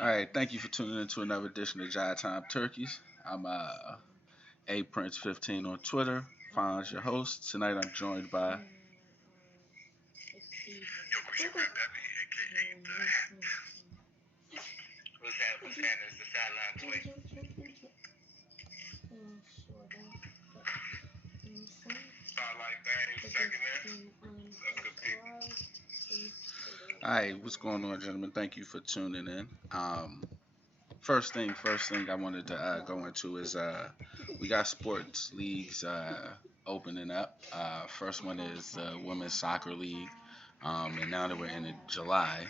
All right, thank you for tuning in to another edition of Jive Time Turkeys. I'm A Prince 15 on Twitter. Find your host. Tonight I'm joined by. Yo, what's your grandpappy, aka the Hat? What's that? What's that? It's the sideline boy. Sideline bang, second in. That's good people. All right, what's going on, gentlemen? Thank you for tuning in. First thing I wanted to go into is we got sports leagues opening up. First one is Women's Soccer League. And now that we're in July,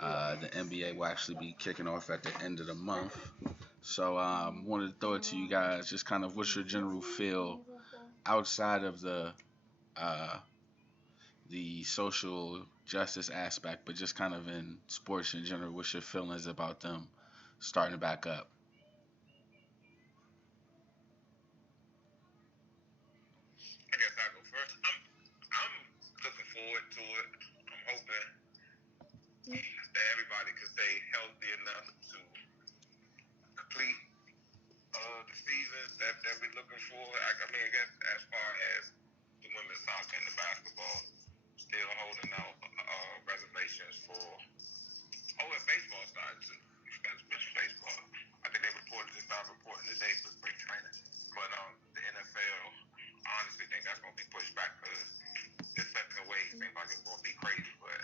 the NBA will actually be kicking off at the end of the month. So wanted to throw it to you guys, just kind of what's your general feel outside of uh, the social justice aspect, but just kind of in sports in general, what's your feelings about them starting back up? I guess I'll go first. I'm looking forward to it. I'm hoping that everybody can stay healthy enough to complete the seasons that we're looking for. I mean, I guess as far as the women's soccer and the basketball, still holding out reservations for. Oh, and baseball started too. You forgot to mention baseball. I think they reported they started reporting today for spring training. But the NFL, I honestly think that's going to be pushed back because this second wave seems like it's going to be crazy. But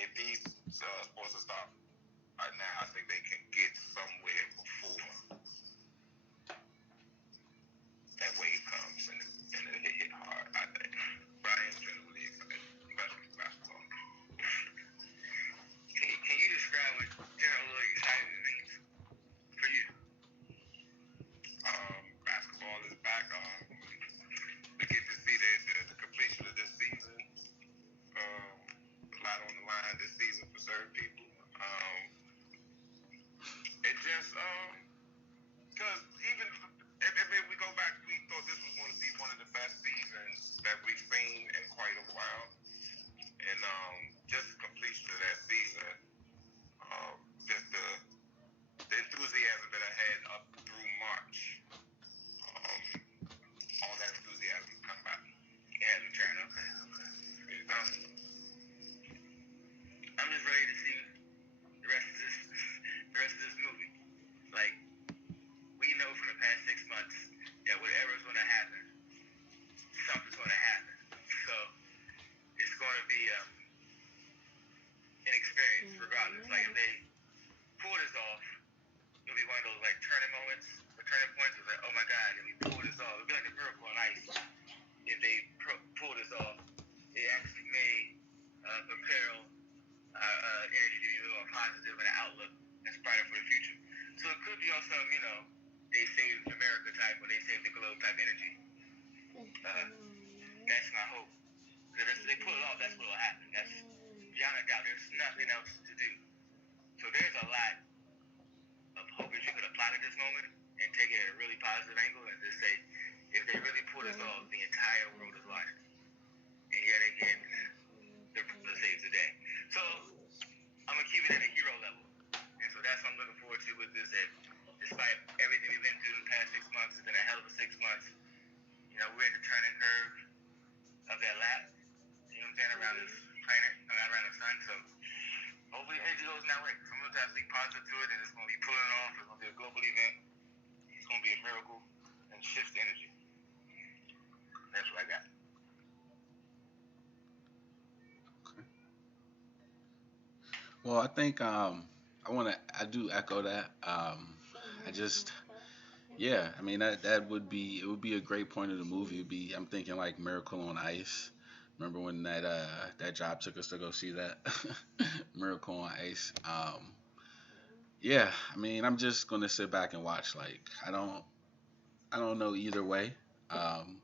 if these sports are start right now, I think they can get somewhere before that wave comes and it hit hard, I think. But I am generally excited, especially for basketball. Can you describe what generally excited means for you? Basketball is back. We get to see the completion of this season. A lot on the line this season for certain people. It just because even if we go back, we thought this was going to be one of the best seasons that we've seen in quite a while, and just the completion of that season, just the enthusiasm that I had up through March, um, all that enthusiasm come back. Yeah, the turn. Okay. I'm just ready to see the rest of this movie. Like we know from the past 6 months that whatever's going to happen, something's going to happen. So it's going to be an experience regardless. Like if they pull this off, it'll be one of those like turning moments, the turning points. It's like, oh my God, if we pull this off, it'll be like a miracle on ice. If they pull this off, it actually may propel energy to be a little more positive and an outlook that's brighter for the future. So it could be on some, they saved America type or they saved the globe type energy. That's my hope. Because if they pull it off, that's what will happen. That's beyond a doubt. There's nothing else to do. So there's a lot of hope that you could apply to this moment and take it at a really positive angle and just say, if they really pull this off, the entire world is watching. And yet again, the save today. So I'm gonna keep it at a hero level. And so that's what I'm looking forward to with this. That despite everything we've been through the past 6 months, it's been a hell of a 6 months. We're at the turning curve of that lap. You know what I'm saying, around this planet, around the sun. So hopefully energy goes in that way. So I'm gonna try to be positive to it, and it's gonna be pulling off. It's gonna be a global event. It's gonna be a miracle and shift energy. That's what I got. Well, I think I do echo that. I just yeah, I mean that would be it would be a great point of the movie. It'd be I'm thinking like Miracle on Ice. Remember when that job took us to go see that Miracle on Ice? Yeah, I mean I'm just gonna sit back and watch. Like I don't know either way. Um,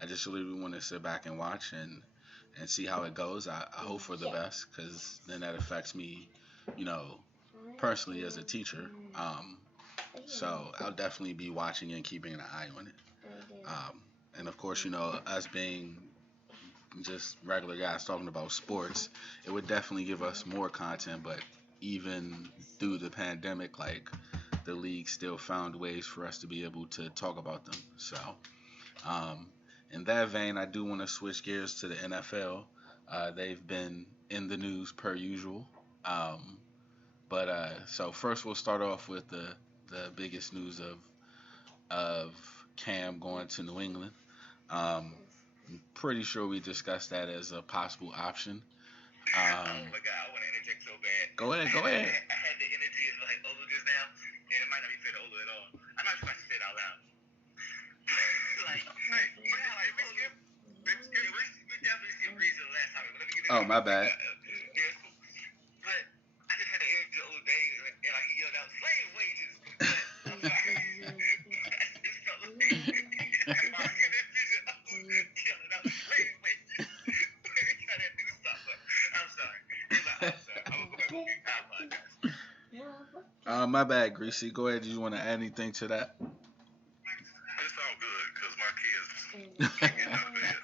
I just really want to sit back and watch and see how it goes. I hope for the best because then that affects me, you know, personally as a teacher. So I'll definitely be watching and keeping an eye on it. And of course, us being just regular guys talking about sports, it would definitely give us more content. But even through the pandemic, like the league still found ways for us to be able to talk about them. So, um, in that vein, I do want to switch gears to the NFL. They've been in the news per usual. Um, so first, we'll start off with the biggest news of Cam going to New England. Um, I'm pretty sure we discussed that as a possible option. Oh my god, I want to interject so bad. Go ahead, go ahead. I had the energy of like Olu just now, and it might not be fit Olu at all. I'm not trying to say it out loud. Like, we definitely see Breeze the last time. Let me get Oh, my bad. Yeah, cool. But I just had the energy the other day, and like he yelled out, slave wages. But I'm sorry. I just felt like in this vision, I was yelling out, slave wages. Trying to do stuff, but I'm sorry. I'm sorry. I'm gonna go back on mute. I apologize. My bad, Greasy. Go ahead. Do you want to add anything to that? It's all good because my kids can't get out of bed.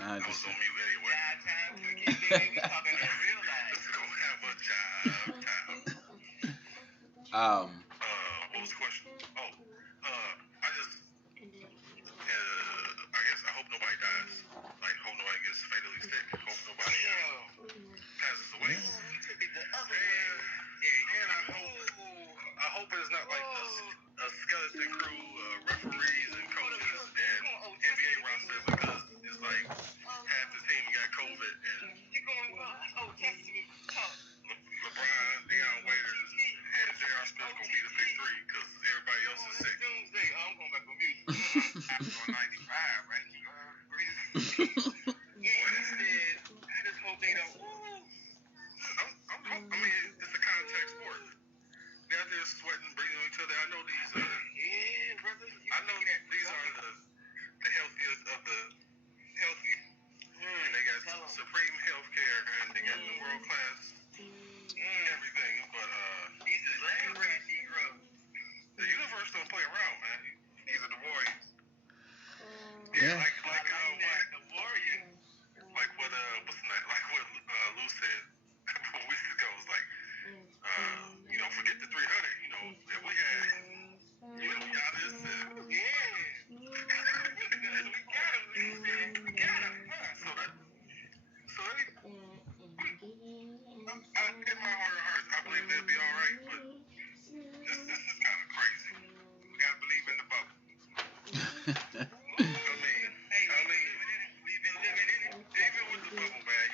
I was on mute anyway. Jive Time Turkeys, baby. We talking in real life. Let's go have a jive time. What was the question? Oh, I just, I guess I hope nobody dies. Like, hope nobody gets fatally sick. Hope nobody passes away. We took it the other way. And I hope it's not like a skeleton crew, referees and coaches and NBA roster because it's like half the team got COVID and LeBron, Deion Waiters, and J.R. Smith gonna be the big three because everybody else is sick. I'm going back on mute. I'm on 95, right? Instead, I just hope they don't. I mean, it's a contact sport. They're out there sweating, breathing on each other. I know these are. Yeah, brother. I know these are the healthiest of the healthy. And they got supreme health care and they got the world class everything. But these is land rat Negroes. The universe don't play around, man. These are the Warriors. Yeah, like the Warriors. Like what what's the name? Like what Lou said weeks ago. It was like forget the 300. If we had Giannis and we got him. So in my heart of hearts, I believe they'll be all right. But this is kind of crazy. We gotta believe in the bubble. I mean, we've been living in it. Even with the bubble, man,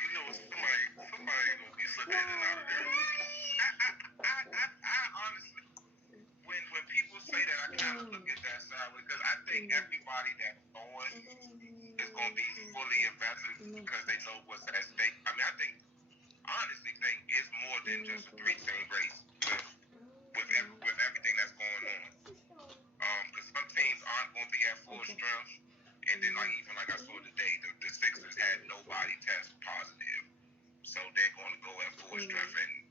somebody gonna be slipping in and out of there. I honestly, when people say that, I kind of look at that side because I think everybody that's going is gonna be fully invested because they know what's at stake. I mean, honestly think it's more than just a 3-team race with everything that's going on. Because some teams aren't going to be at full strength, and then even like I saw today, the Sixers had nobody test positive, so they're going to go at full strength, and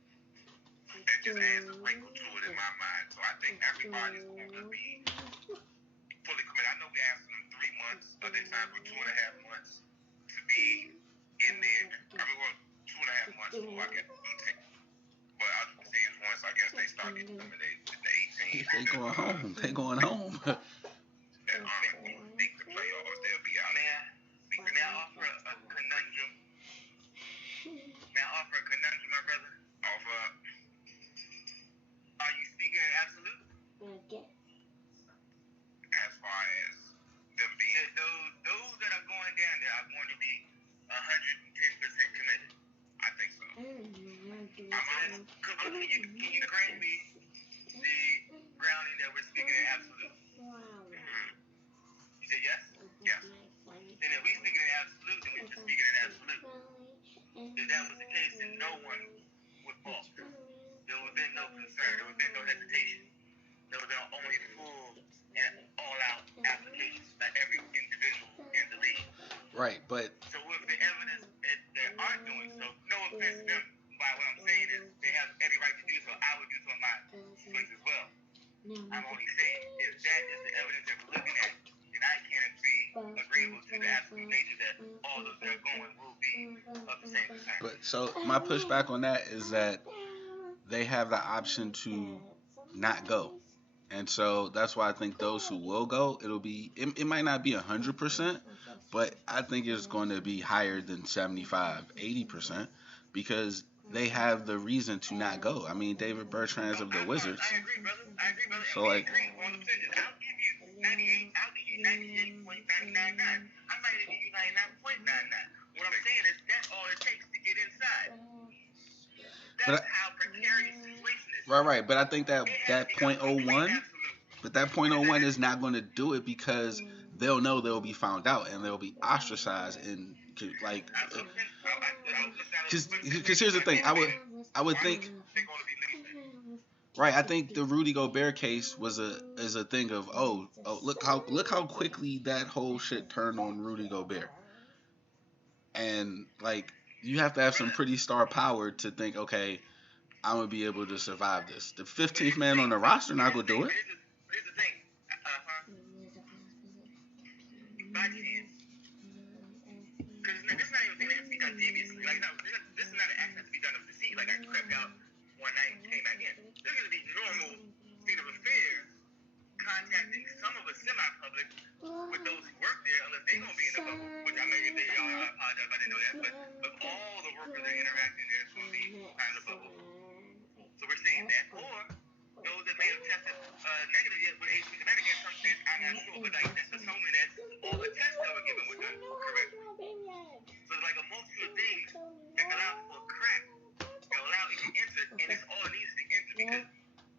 that just adds a wrinkle to it in my mind. So I think everybody's going to be fully committed. I know we asked them 3 months, but they signed for 2.5 months to be in there. I mean, well, 2.5 months for I guess 2 teams. But other teams once I guess they start getting eliminated in the 18. They going home. They going home. That make the playoffs, they'll be out. May I offer a conundrum? My brother? Offer up. Are you speaking in absolute? As far as them being those that are going down there are going to be 110% committed. I think so. Can you grant me the grounding that we're speaking in absolute? You said yes? Yes. And if we speaking in absolute, then we're just speaking in absolute. If that was the case, then no one would fall. There would have been no concern. There would have been no hesitation. There would have been only full and all-out applications by every individual in the league. Right, but so with the evidence that they aren't doing so, no offense to them, by what I'm saying is they have every right to do so. I would do so in my place as well. I'm only saying if that is the evidence that we're looking at, then I can't be agreeable to the absolute nature that all of them going will be of the same concern. But so my pushback on that is that they have the option to not go. And so that's why I think those who will go, it might not be 100%, but I think it's going to be higher than 75, 80% because they have the reason to not go. I mean, David Bertrand's of the Wizards. I agree, brother. I agree, brother. So And we like, agree on the percentages. I'll give you 98. I'll give you 98.999. I might even give you 99.99. What I'm saying is that's all it takes to get inside. That's but how precarious the situation is. right. But I think that It has that to become complete 0.01, absolute. but that 0.01 is not going to do it because they'll know they'll be found out and they'll be ostracized and like. Because here's the thing, I would think. They're going to be leaving. Right, I think the Rudy Gobert case is a thing of look how quickly that whole shit turned on Rudy Gobert, and like you have to have some pretty star power to think, okay, I'm gonna be able to survive this. The 15th man on the roster not gonna do it. Here's the thing. By chance. Because this is not even a thing that has to be done deviously. Like, no, this is not an act that has to be done of deceit. Like, I crept out one night and came back in. This is going to be normal state of affairs, contacting some of us semi-public with those who work there, unless they're going to be in the bubble, which I mean, if they are, I apologize if I didn't know that, but of all the workers that are interacting there, it's going to be kind of a bubble. So we're saying that, or those that may have tested negative yet with HIV, that again, some sense, I'm not sure, but like that's assuming that all the tests that were given were done correctly. So it's like a multitude of things that allow for a crack, that allow it to enter, and it's all it needs to enter because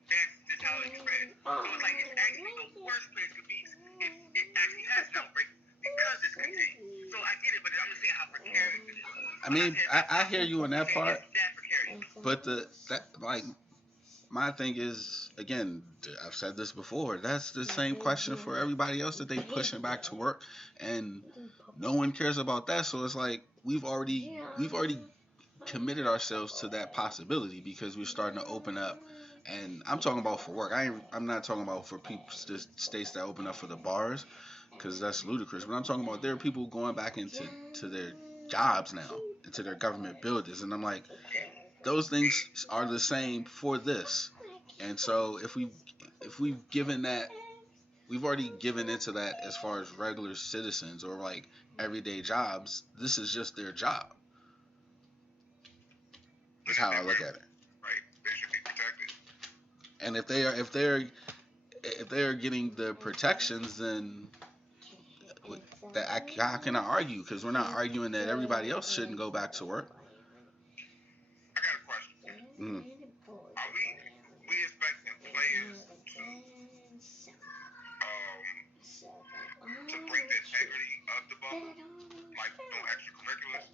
that's just how it spreads. So it's like it's actually the worst place to be if it actually has an outbreak because it's contained. So I get it, but I'm just saying how precarious it is. I mean, I hear you on that part, It's that precarious. but my thing is, again, I've said this before. That's the same question for everybody else that they pushing back to work, and no one cares about that. So it's like we've already committed ourselves to that possibility because we're starting to open up. And I'm talking about for work. I'm not talking about for people states that open up for the bars because that's ludicrous. But I'm talking about there are people going back into their jobs now, into their government buildings, and I'm like, those things are the same for this. And so if we've given that, we've already given into that as far as regular citizens or like everyday jobs. This is just their job. Is how I look at it. Right. They should be protected. And if they are getting the protections, then how can I argue? Because we're not arguing that everybody else shouldn't go back to work. I got a question. Are we expecting players to bring the integrity of the bubble, like no extracurriculars?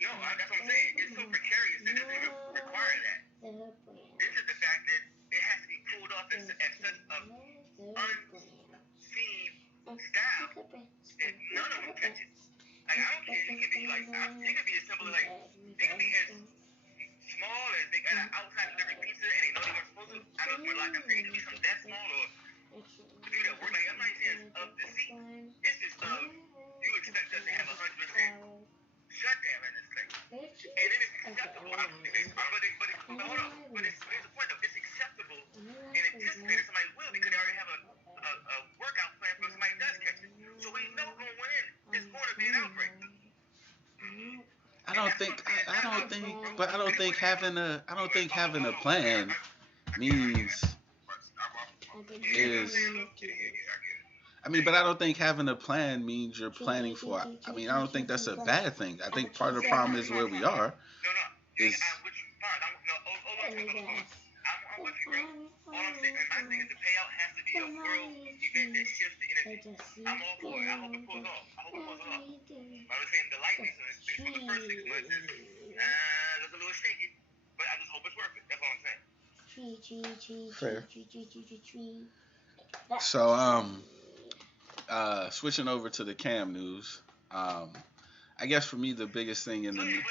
No, that's what I'm saying. It's so precarious that it doesn't even require that. It's just the fact that it has to be pulled off at such a unseen style that none of them catch it. Like, I don't care. It can be like, it can be as simple as like, it can be as small as they got an outside delivery pizza and they know they weren't supposed to. I know it's more like I'm saying it could be something that small or the people that work. Like, I'm not saying of deceit. It's just you expect us to have 100% shutdown in this thing. And it is acceptable. I don't think they smart, but hold on. But here's the point though. It's acceptable and anticipated somebody will because they already have a workout plan for somebody does catch it. So we know going in, it's going to be an outbreak. I don't think having a plan means is. I mean, but I don't think having a plan means you're planning for. I mean, I don't think that's a bad thing. I think part of the problem is where we are. Is I'm with you, bro. All I'm saying, my thing is the payout has to be a world event that shifts the energy. I'm all for it. I hope it pulls off. But I'm saying the lightning, so for the first 6 months, it's a little shaky. But I just hope it's worth it. That's all I'm saying. Fair. So, switching over to the Cam news. I guess for me the biggest thing in the news.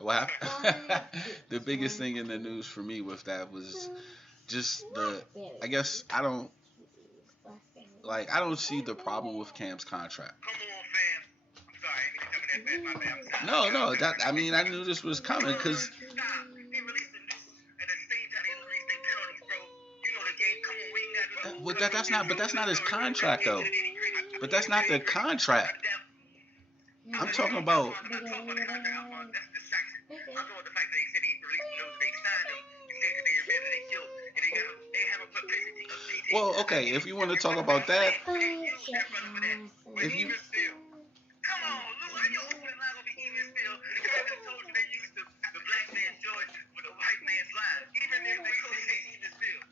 What happened? The biggest thing in the news for me with that was just I guess I don't see the problem with Cam's contract. Come on, fam. I'm sorry, I ain't coming that fast. My bad. I'm sorry. No, I mean I knew this was coming because. Stop. He But that's not his contract though. But that's not the contract. I'm talking about. I'm not talking about the contract. That's distraction. I'm talking about the fact that they said they released news, they signed him, and said that they admitted they killed, and they have a publicity of CT. Well, okay, if you want to talk about that, But if you even still, come on, Lou, how your opening line gonna be even still? The character told you they used the black man's joy for the white man's line. Even if they could say even still.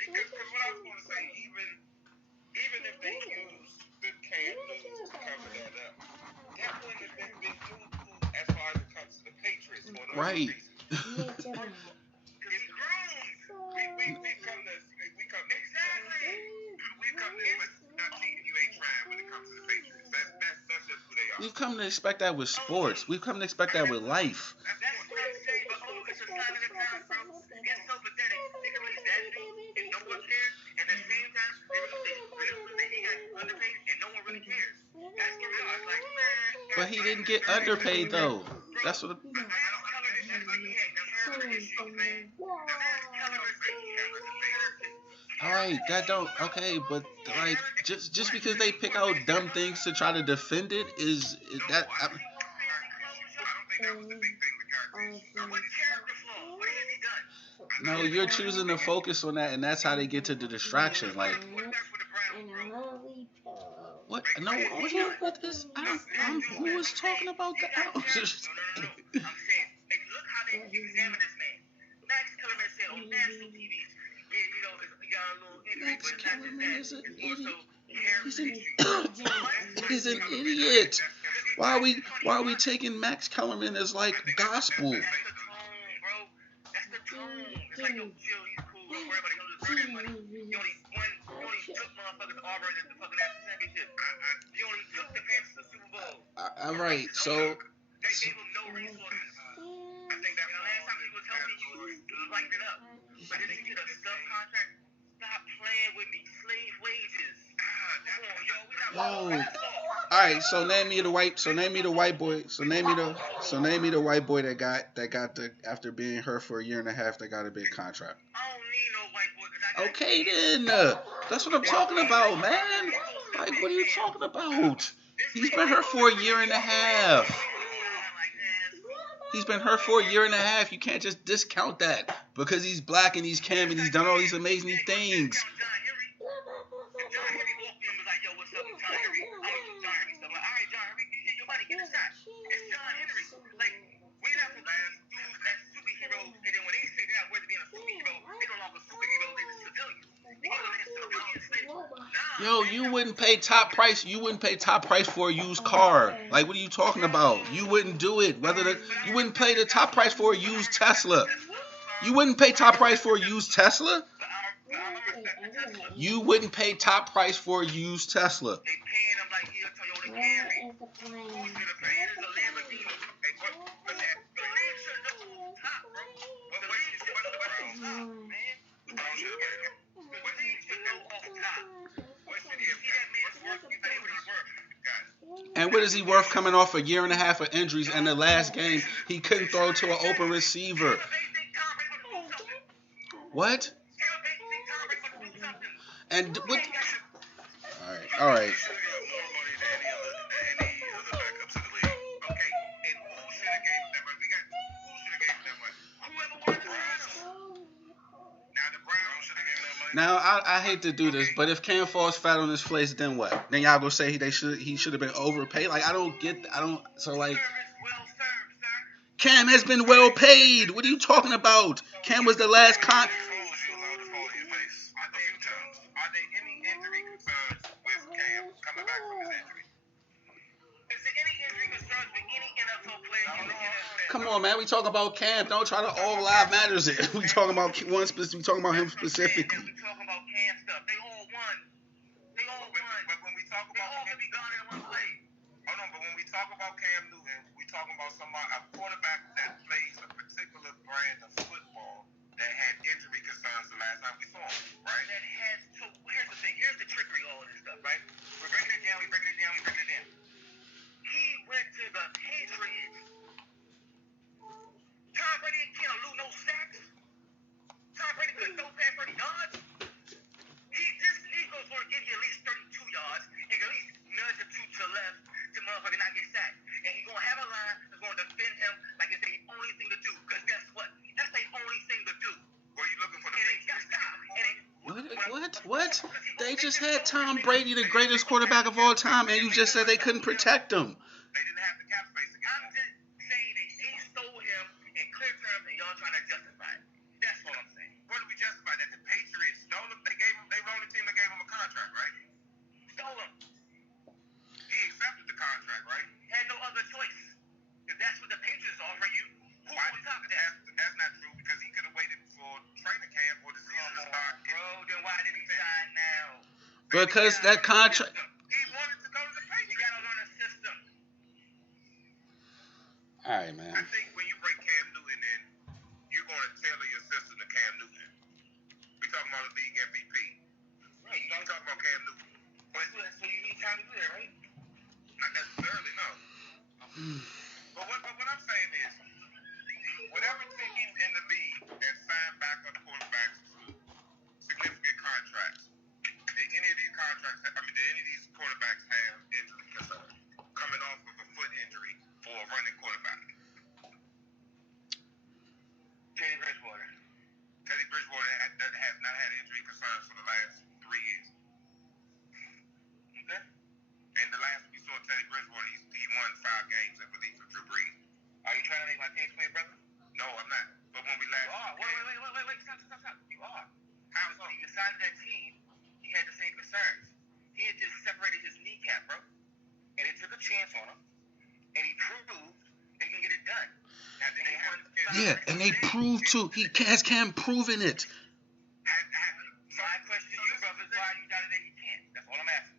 Because what I was going to say, even if they use the canned news to cover that up, that wouldn't have been big news as far as it comes to the Patriots for those right. reasons. Because he groomed. We come to Exactly. we've come to not cheating. You ain't trying when it comes to the Patriots. That's just who they are. We've come to expect that with sports. We've come to expect that with life. That's what I'm saying, but it's a sign of the times, bro. It's so pathetic. They can release that thing and no one cares, and at the same time, they release that he got underpaid and no one really cares. That's where we are. It's like, man. But he didn't get underpaid though. That's what. All right, that don't. Okay, but like just because they pick out dumb things to try to defend it is that. I don't think that was the big thing with character. What character flaw? What has he done? No, you're choosing to focus on that, and that's how they get to the distraction. Like, what? No, what is? Who is talking about that? I was just. No. I'm saying, like, look how they examine this man. Max Kellerman said on national TV, he got a little injury, Max but it's not Kellerman just is that. an It's more idiot. so character. He's an idiot. Why are we taking Max Kellerman as like gospel? That's the tone, bro. That's the tone. It's like, yo, chill, he's cool. Don't worry about it. He'll just earn his money. He only took motherfuckers to Auburn at the fucking national championship. He only took the Panthers to the Super Bowl. All right, so. They gave him no resources. I think that the last time he was healthy, you lighten it up. But then you get a subcontract. Stop playing with me. Slave wages. Come on, yo. We not. All right, so name me the white boy. So name me the white boy that got the after being hurt for a year and a half that got a big contract. I don't need no white boy. 'Cause I got Okay then, that's what I'm talking about, man. Like, what are you talking about? He's been hurt for a year and a half. He's been hurt for a year and a half. You can't just discount that because he's black and he's Cam and he's done all these amazing things. Yo, you wouldn't pay top price. You wouldn't pay top price for a used car. Like, what are you talking about? You wouldn't do it. You wouldn't pay the top price for a used Tesla. You wouldn't pay top price for a used Tesla. You wouldn't pay top price for a used Tesla. They paying him like he a Toyota Camry. Who should have paid is a Lamborghini. Hey, but that the league should know who's top, bro. But the league should know who's top, man. The league should know off top. You see that man's worth, you say what he's worth. And what is he worth coming off a year and a half of injuries? And the last game, he couldn't throw to an open receiver. What? And what? All right. Now I hate to do this, but if Cam falls flat on his face, then what? Then y'all gonna say he should have been overpaid? Like, so like Cam has been well paid. What are you talking about? Cam was the last Are there any injury concerns with Cam coming back from his injury? Is there any injury concerns with any NFL player in the NFL? Come on, man. We talking about Cam. Don't try to all live matters it. We talking about one specific. We talking about him specifically. We talking about Cam stuff. They all won. But when we talk about all could be gone in one play. Hold on, but when we talk about Cam Newton, we talking about a quarterback that plays a particular brand of football that had injury concerns the last time we saw him, right? That has to. Here's the thing. Here's the trickery of all this stuff, right? We're breaking it down. He went to the Patriots. Tom Brady can't lose no sacks. Tom Brady couldn't throw past 30 yards. This What? They just had Tom Brady, the greatest quarterback of all time, and you just said they couldn't protect him. They didn't have the cap space. I'm just saying they stole him in clear terms, and y'all trying to justify it. That's all I'm saying. What do we justify? That the Patriots stole him? They were on the team that gave him a contract, right? Stole him. He accepted the contract, right? Had no other choice. If that's what the Patriots offer you, who would talk to that? That's not true because he could have waited for training camp or the season to start. Bro, then why did he sign now? Because that contract. He wanted to go to the You Patriots. gotta learn a system. All right, man. I think when you bring Cam Newton in, you're going to tailor your system to Cam Newton. We talking about a league MVP. Right, You talking about Cam Newton. so you need time to do that, right? Not necessarily, no. But what I'm saying is, whatever teams in the league that sign backup quarterbacks to significant contracts, did any of these quarterbacks have injury concerns coming off of a foot injury for a running quarterback? Teddy Bridgewater. Teddy Bridgewater has not had injury concerns for the last 3 years. Okay. And the last we saw Teddy Bridgewater, he won 5 games, I believe, for Drew Brees. Are you trying to make my case for me, brother? No, I'm not. But when we last... You are. Wait. Stop. You are. How Because so? when he decided that team, he had the same concerns. He had just separated his kneecap, bro. And they took a chance on him. And he proved they can get it done. Now, then they won. Yeah, and they proved too. He has Cam proven it. My question to you, brother, is why you doubted that he can't. That's all I'm asking.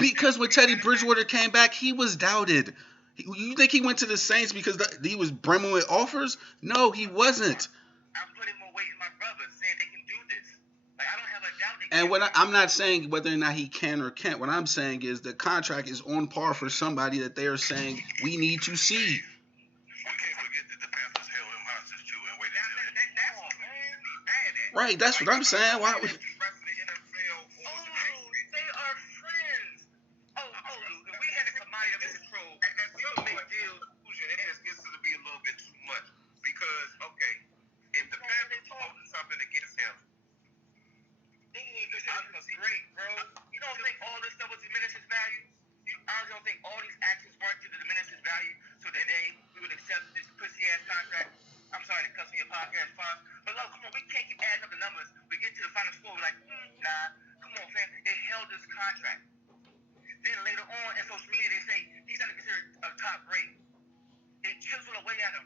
Because when Teddy Bridgewater came back, he was doubted. You think he went to the Saints because he was brimming with offers? No, he wasn't. I'm putting more weight in my brother, saying they can do this. Like, I don't have a doubt they And can. what I'm not saying whether or not he can or can't. What I'm saying is the contract is on par for somebody that they are saying we need to see. We can't forget that the Panthers held him hostage too and waited till That's what he's mad at. Right, that's what I'm saying. Why would... They are friends. Luke, if we had a commodity under control, we would make deals. It just gets to be a little bit too much because, okay, if the Panthers holding something against him, Great, bro. You don't think all this stuff was diminish his value? You honestly don't think all these actions weren't to diminish his value so that we would accept this pussy ass contract? I'm sorry to cuss on your podcast, fine. But look, come on, we can't keep adding up the numbers. We get to the final score, we're like, nah, come on, fam. They held this contract. Then later on in social media, they say he's not considered a top grade. They chisel away at him.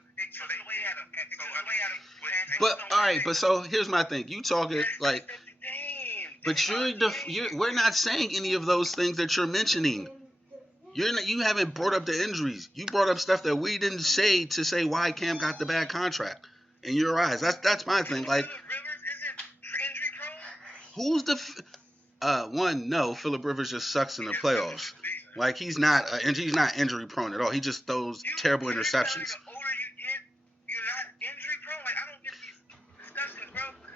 But all right, but so here's my thing. You talking like, but we're not saying any of those things that you're mentioning. You haven't brought up the injuries. You brought up stuff that we didn't say to say why Cam got the bad contract. In your eyes, that's my thing. Like, who's the one? No, Phillip Rivers just sucks in the playoffs. Like he's not injury prone at all. He just throws terrible interceptions.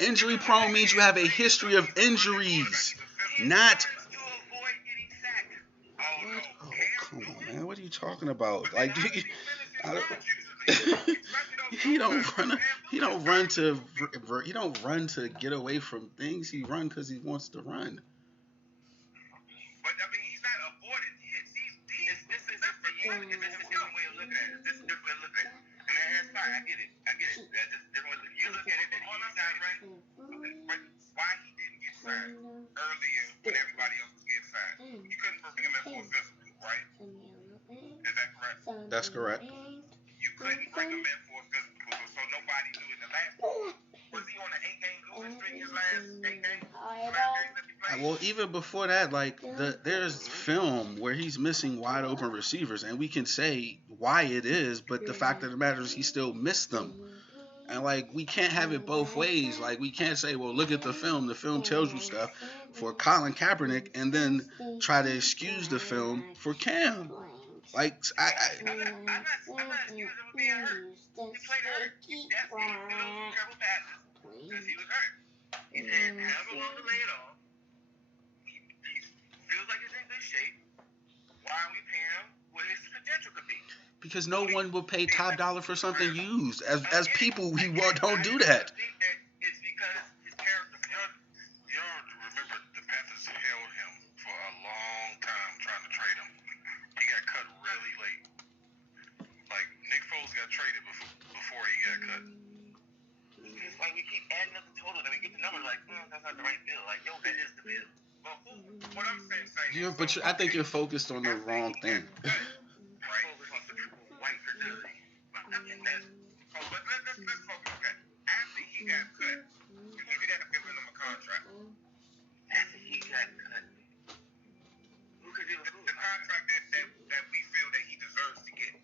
Injury prone means you have a history of injuries, not. Oh, come on, man. What are you talking about? Like, he don't run to get away from things. He run because he wants to run. But I mean, he's not avoiding hits. This is a different way of looking at it. This is a different way of looking at it. And that's fine. I get it. That's just different way. You look at it and all I'm saying, right? But why he didn't get signed earlier when everybody else was getting signed? You couldn't bring him in for a physical, right? Is that correct? That's correct. You couldn't bring him in for a physical, so nobody knew in the last game. Was he on an 8-game losing streak his last 8 games? Well, even before that, like there's film where he's missing wide open receivers, and we can say why it is, but the fact of the matter is he still missed them. And like we can't have it both ways. Like we can't say, well, look at the film. The film tells you stuff for Colin Kaepernick, and then try to excuse the film for Cam. Like I'm not excusing him for being hurt. He played hurt. He definitely threw those terrible passes because he was hurt. He's had however long to lay it off. He feels like he's in good shape. Why are we paying him what his potential could be? Because no one will pay top dollar for something used. As people, we don't do that. I think that it's because his character. You don't remember the Panthers got traded before he got cut. It's like we keep adding up the total, then we get the number like, that's not the right bill. Like, yo, that is the bill. Well, what I'm saying Yeah, is, but I think you're focused on the wrong thing. Right? Focus on the white fragility. But let's focus on that. After he got cut, you think that have given him a contract? After he got cut, who could do the contract that we feel that he deserves to get?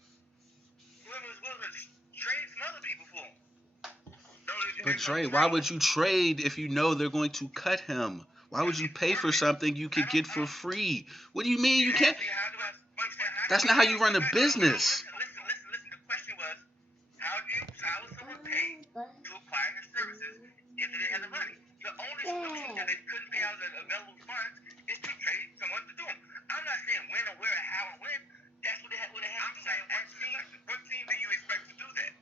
Whoever trade some other people for him. But Dre, why would you trade if you know they're going to cut him? Why would you pay for something you could get for free? What do you mean you can't? That's not how you run a business. Listen. The question was, how would someone pay to acquire his services if they didn't have the money? The only solution that they couldn't pay out of the available funds is to trade someone to do them. I'm not saying when or where or how or when. That's what they had to do. I'm saying, what team do you expect to do that?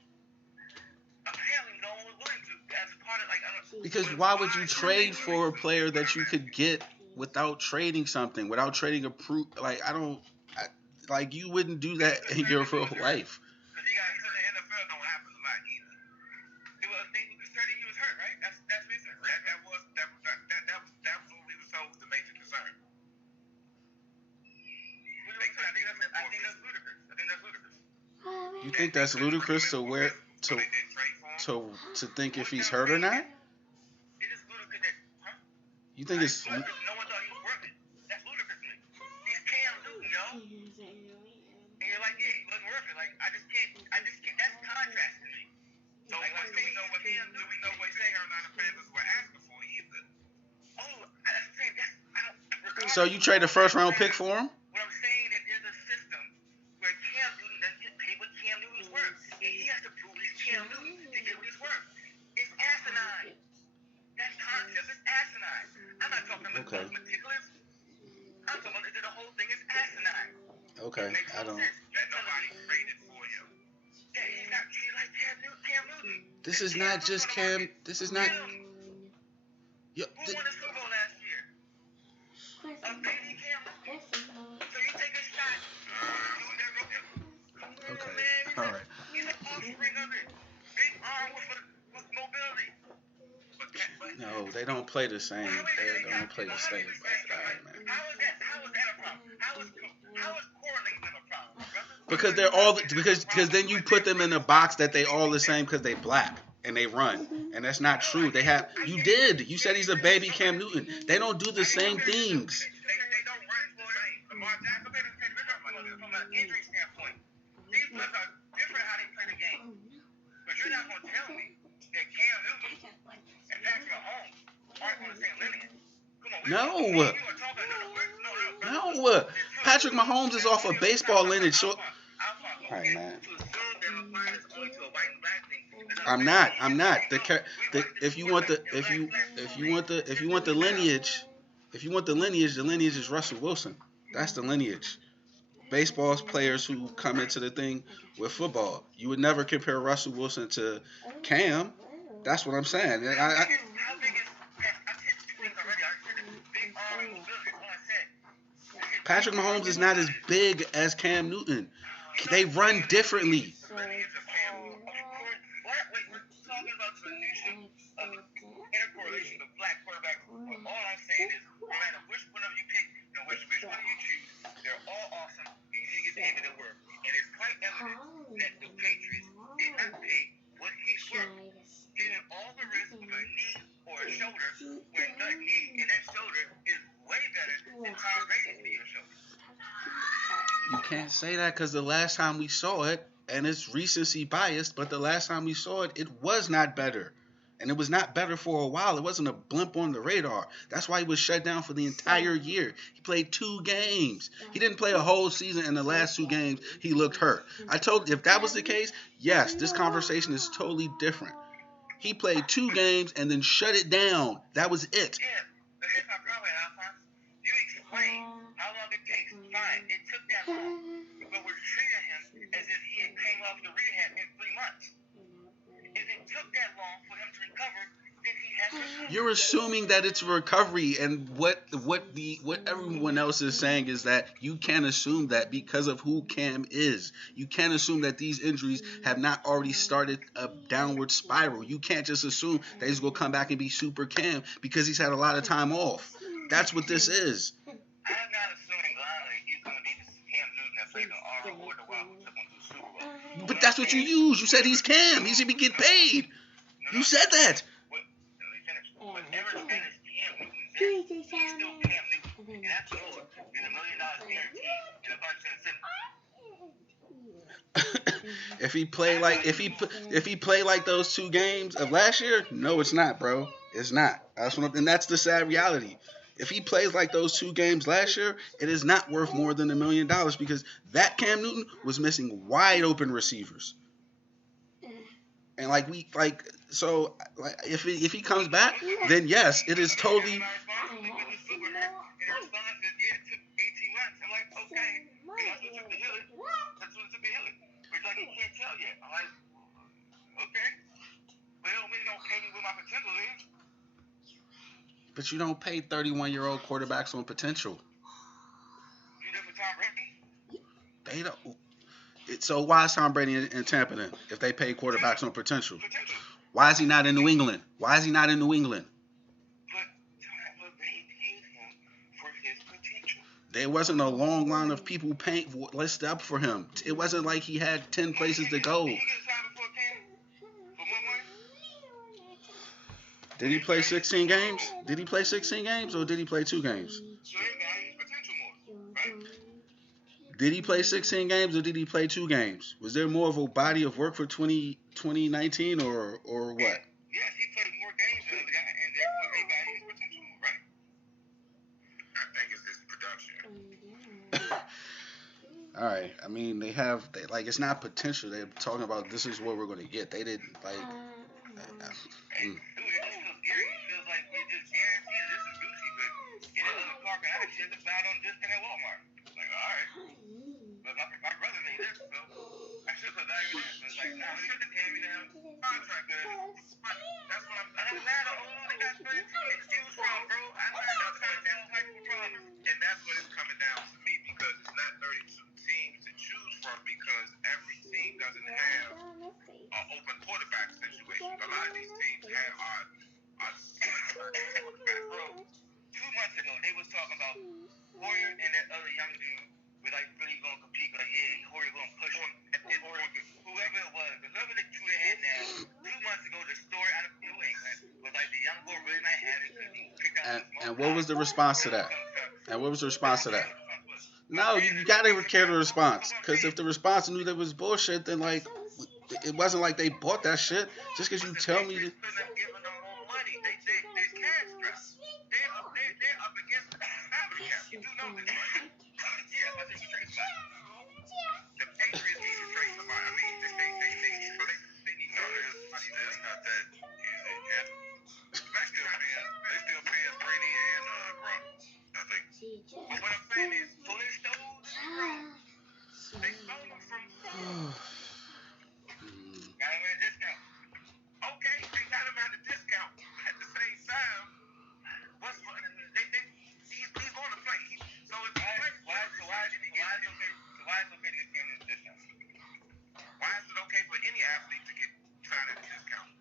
Apparently, no one was willing to. That's part of Because why would you trade for a player that you could get without trading something, without trading a proof? Like you wouldn't do that in your real life. Because he got hurt in the NFL don't happen a lot either. They were concerned that he was hurt, right? That's what he said. That was what we were told was the major concern. I think that's ludicrous. You think that's ludicrous to think if he's hurt or not? It is ludicrous that, You think it's? No one thought he was worth it. That's ludicrous to me. He's Cam Newton, yo. And you're like, yeah, he wasn't worth it. Like, I just can't. That's contrast to me. So like, do we know what Carolina Panthers were asking for either? Oh, that's the same. So you trade a first round pick for him? What I'm saying that there's a system where Cam Newton doesn't get paid what Cam Newton's worth, and he has to prove he's Cam Newton to get what he's worth. It's asinine. That concept is asinine. I'm not talking about meticulous. I'm talking about the whole thing is asinine. Okay, I don't. That nobody traded for him. Yeah, he got treated like Cam Newton. This is not just Cam. This is not. Who won the Super Bowl last year? A baby Cam Newton. So you take a shot. Okay. All right. He's an offspring of it. Big arm with mobility. No, they don't play the same. They don't play the same. All right, man. How is that a problem? How is correlating them a problem, brother? Because they're all because then you put them in a box that they all the same because they black and they run, and that's not true. You said he's a baby Cam Newton. They don't do the same things. They don't run for it. Lamar Jackson, from an injury standpoint, these players are different how they play the game. But you're not gonna tell me that Cam Newton and Patrick Mahomes aren't on the same lineage. Come on, No. Patrick Mahomes is off a baseball lineage. So, all right, man. I'm not. If you want the lineage, the lineage is Russell Wilson. That's the lineage. Baseball's players who come into the thing with football. You would never compare Russell Wilson to Cam. That's what I'm saying. Patrick Mahomes is not as big as Cam Newton. They run differently. Intercorrelation of black quarterbacks. All I'm saying is, no matter which one of you pick, which one you choose, they're all awesome, and you didn't get the end of the work. And it's quite evident that the Patriots did not pay what he's worth. Giving all the risk of a knee or a shoulder, when that knee and that shoulder is way better than Tom Brady's knee or shoulder. You can't say that because the last time we saw it, and it's recency biased, but the last time we saw it, it was not better. And it was not better for a while. It wasn't a blimp on the radar. That's why he was shut down for the entire year. He played 2 games. He didn't play a whole season. In the last 2 games, he looked hurt. I told you, if that was the case, yes, this conversation is totally different. He played 2 games and then shut it down. That was it. Yeah, but here's my problem, Alphonse. You explained how long it takes. Fine, it took that long. But we're treating him as if he had came off the rehab in 3 months. If it took that long for him to recover, then he has to. you're assuming that it's a recovery, and what everyone else is saying is that you can't assume that because of who Cam is. You can't assume that these injuries have not already started a downward spiral. You can't just assume that he's gonna come back and be super Cam because he's had a lot of time off. That's what this is. I'm not assuming blindly he's going to be the Cam Newton that played the R or the Wild who took him to the Super Bowl. But that's what you use. You said he's Cam. He should be getting paid. You said that. Whatever status Cam Newton is in, he's still Cam Newton. And that's yours. And $1 million guaranteed and a bunch of incentives. if he played like those 2 games of last year, no, it's not, bro. It's not. And that's the sad reality. If he plays like those 2 games last year, it is not worth more than $1 million because that Cam Newton was missing wide open receivers. And if he comes back, then yes, it is totally. But you don't pay 31-year-old quarterbacks on potential. They don't. So why is Tom Brady in Tampa then? If they pay quarterbacks on potential, why is he not in New England? Why is he not in New England? There wasn't a long line of people paying listed up for him. It wasn't like he had 10 places to go. Did he play 16 games? Did he play 16 games or did he play 2 games? Did he play 16 games or did he play 2 games? Was there more of a body of work for 2019 or what? Yes, he played more games than the guy, and therefore they value his potential more, right? I think it's his production. All right. I mean, it's not potential. They're talking about this is what we're going to get. They didn't like. Dude, it just feels scary. It feels like we just guaranteed this is Gucci, but get it in the car, and I just hit the side on discount at Walmart. Like, all right. But my brother made this, so I should have valued that. So it's like, nah, we got the hand me down contract. That's what it doesn't matter. They got 32 to choose from, bro. I know that's kind of that type of problem. And that's what it's coming down to me because it's not 32 teams to choose from because every team doesn't have an open quarterback situation. A lot of these teams have quarterback. Bro, 2 months ago, they was talking about Warrior and that other young dude we like really gonna compete. Like, yeah, Warrior gonna push him. Whoever it was, whoever the two they had now. 2 months ago, the story out of New England was like the young boy really not having it because he picked out And what was the response to that? No, you gotta care the response. Because if the response knew that was bullshit, then like it wasn't like they bought that shit. Just because you tell me. They're up against the family cap. You do know this, right? Yeah, I think you trade somebody. The Patriots need to trade somebody. I mean, they need to trade somebody that's not that easy. They still paying Brady and Gronk, I think. But what I'm saying is, so they stole they stole them from got him at a discount. Okay, they got him at a discount. At the same time, he's going to play. So it's why is it okay to get Cam Newton discount? Why is it okay for any athlete to get signed at a discount?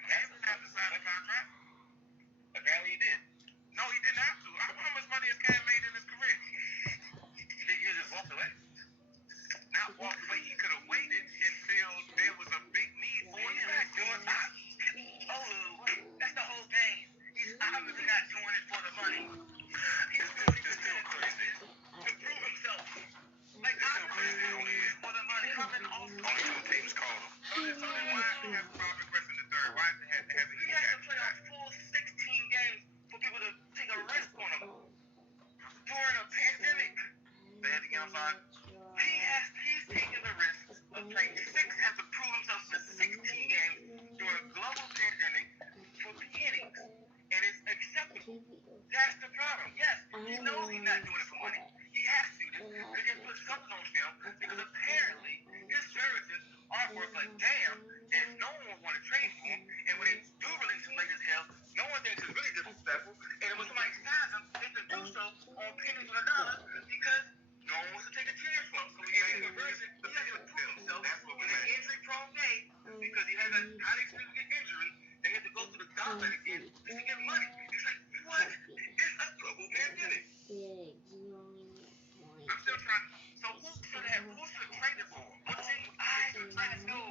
Cam didn't have to sign a contract. Apparently he did. No, he didn't have to. How much money has Cam made in his career? He just walked away. Not walked away. He could have waited until there was a big need for him. That's the whole thing. He's obviously not doing it for the money. He's doing it to prove himself. Like, obviously, he's doing it for the money. Only 2 teams call him. So then why does he have Robert Griffin III? Why does he have to have a He has to play a full 16 games for people to take a risk on him during a pandemic. Say it again, I'm sorry. He's taking the risk of playing has to prove himself for 16 games during a global pandemic for beginnings. And it's acceptable. That's the problem. Yes, he knows he's not doing it for money. He has to do this to get put something on film because apparently his services aren't worth a damn and no one will want to trade for him. And when they do release him late as hell, no one thinks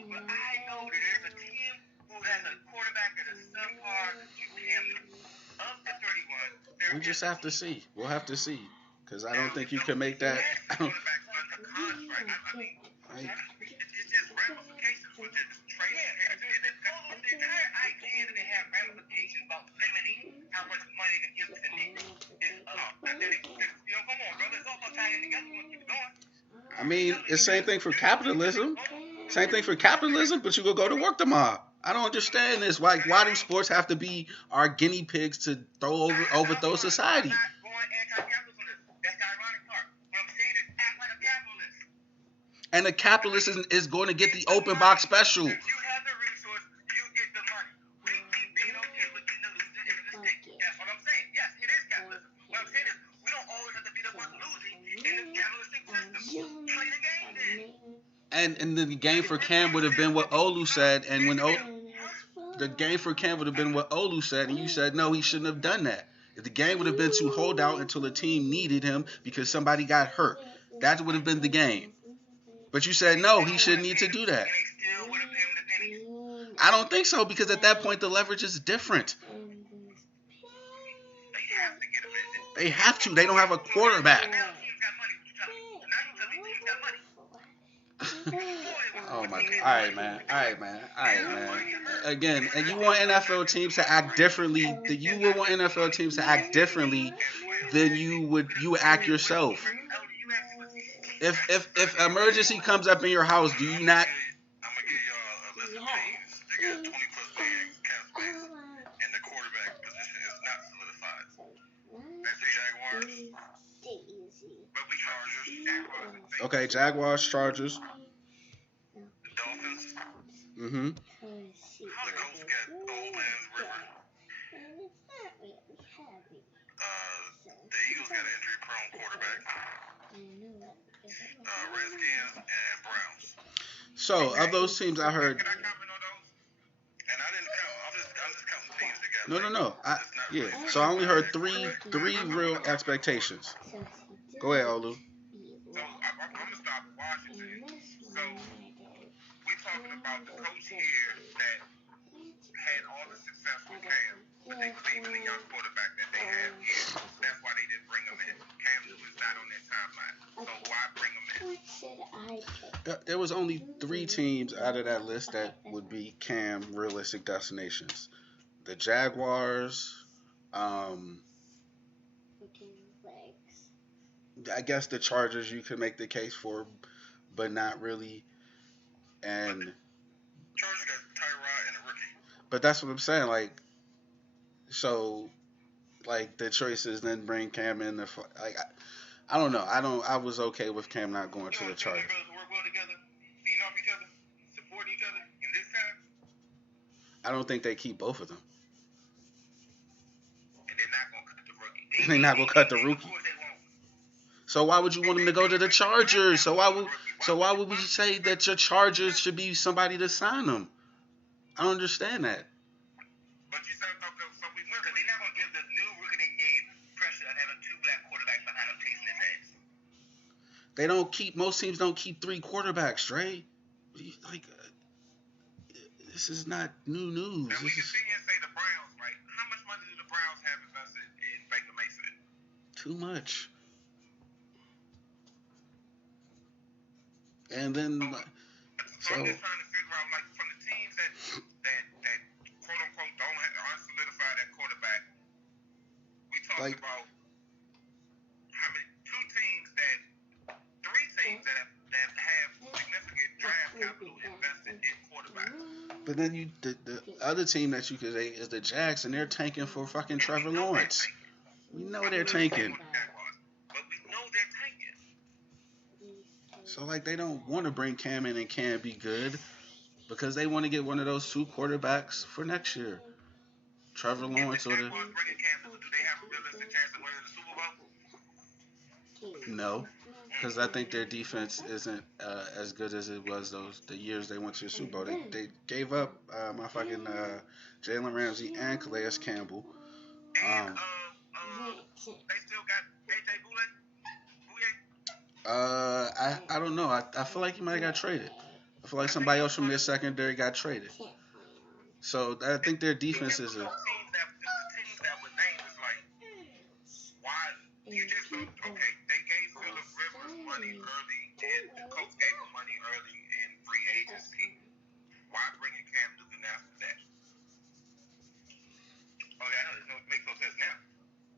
but I know that there's a team who has a quarterback that is subpar to Cam Newton. Up to 31. We just have to see. We'll have to see. Because I don't think you can make that. I don't, It's just ramifications with this trade. Yeah, the entire idea that they have ramifications about limiting how much money they give to the Negro is come on, brother. It's all about tying together. You want to keep it going. I mean, it's the same thing for capitalism. Same thing for capitalism, but you go to work tomorrow. I don't understand this. Why do sports have to be our guinea pigs to overthrow society? I'm not going anti-capitalist on this. That's the ironic part. What I'm saying is act like a capitalist. And the capitalist is going to get the open box special. If you have the resource, you get the money. We keep being okay with getting the loser into the state. That's what I'm saying. Yes, it is capitalism. What I'm saying is we don't always have to be the ones losing in the capitalistic system. Play the game then. And the game for Cam would have been what Olu said, and when the game for Cam would have been what Olu said, and you said no, he shouldn't have done that. If the game would have been to hold out until the team needed him because somebody got hurt, that would have been the game. But you said no, he shouldn't need to do that. I don't think so, because at that point the leverage is different. They have to. They don't have a quarterback. Oh my! All right, man. Again, and you want NFL teams to act differently. You would want NFL teams to act differently than you would act yourself. If emergency comes up in your house, do you not? I'm gonna give y'all a list of teams that got 20 plus million cap space, and the quarterback position is not solidified. That's the Jaguars, Chargers, Okay, Jaguars, Chargers. the Dolphins. Mm-hmm. The Colts got Oldland River. The Eagles got an injury-prone quarterback. Redskins and Browns. So of those teams, I heard. Can I comment on those? And I didn't count. I'm just counting teams that got. No. Yeah. So I only heard three real expectations. Go ahead, Olu. So I'm gonna stop Washington. So we're talking about the coach here that had all the success with Cam, but they believe in the young quarterback that they have here. That's why they didn't bring him in. Cam Newton's not on their timeline, so why bring him in? There was only 3 teams out of that list that would be Cam realistic destinations. The Jaguars, I guess the Chargers you could make the case for, but not really. And Chargers got Tyrod and a rookie. but that's what I'm saying. Like, so, like the choice is then bring Cam in. I don't know. I was okay with Cam not going to the Chargers. Work well together, feeding off each other, supporting each other in this time. I don't think they keep both of them. And they're not gonna cut the rookie. They're not gonna cut the rookie. So why would you want him to go to the Chargers? So why would we say that your Chargers should be somebody to sign them? I don't understand that. But you said so we win because they're not gonna give the new rookie they gave pressure of having 2 black quarterbacks behind him chasing his ass. They don't keep. Most teams don't keep 3 quarterbacks, Trey. Like, this is not new news. Now we can sit here and say the Browns, right? How much money do the Browns have invested in Baker Mayfield? Too much. And then, So I'm just trying to figure out, like, from the teams that quote unquote aren't solidified at quarterback. We talked about how many 3 teams that have significant draft capital invested in quarterback. but then the other team that you could say is the Jags, and they're tanking for fucking Trevor Lawrence. We know they're tanking. But we know they're tanking. So like they don't want to bring Cam in and Cam be good because they want to get one of those 2 quarterbacks for next year. Trevor Lawrence or the. Do they have a realistic chance of winning the Super Bowl? No, because I think their defense isn't as good as it was the years they went to the Super Bowl. They gave up my fucking Jalen Ramsey and Calais Campbell. And they still got AJ Bouye. I don't know. I feel like he might have got traded. I feel like somebody else from their secondary got traded. So I think their defense is a. Teams that were named is like, why you just don't, okay, they gave Phillip Rivers money early and the coach gave him money early in free agency. Why bring in Cam Newton after that? Oh yeah, I know, it makes no sense now.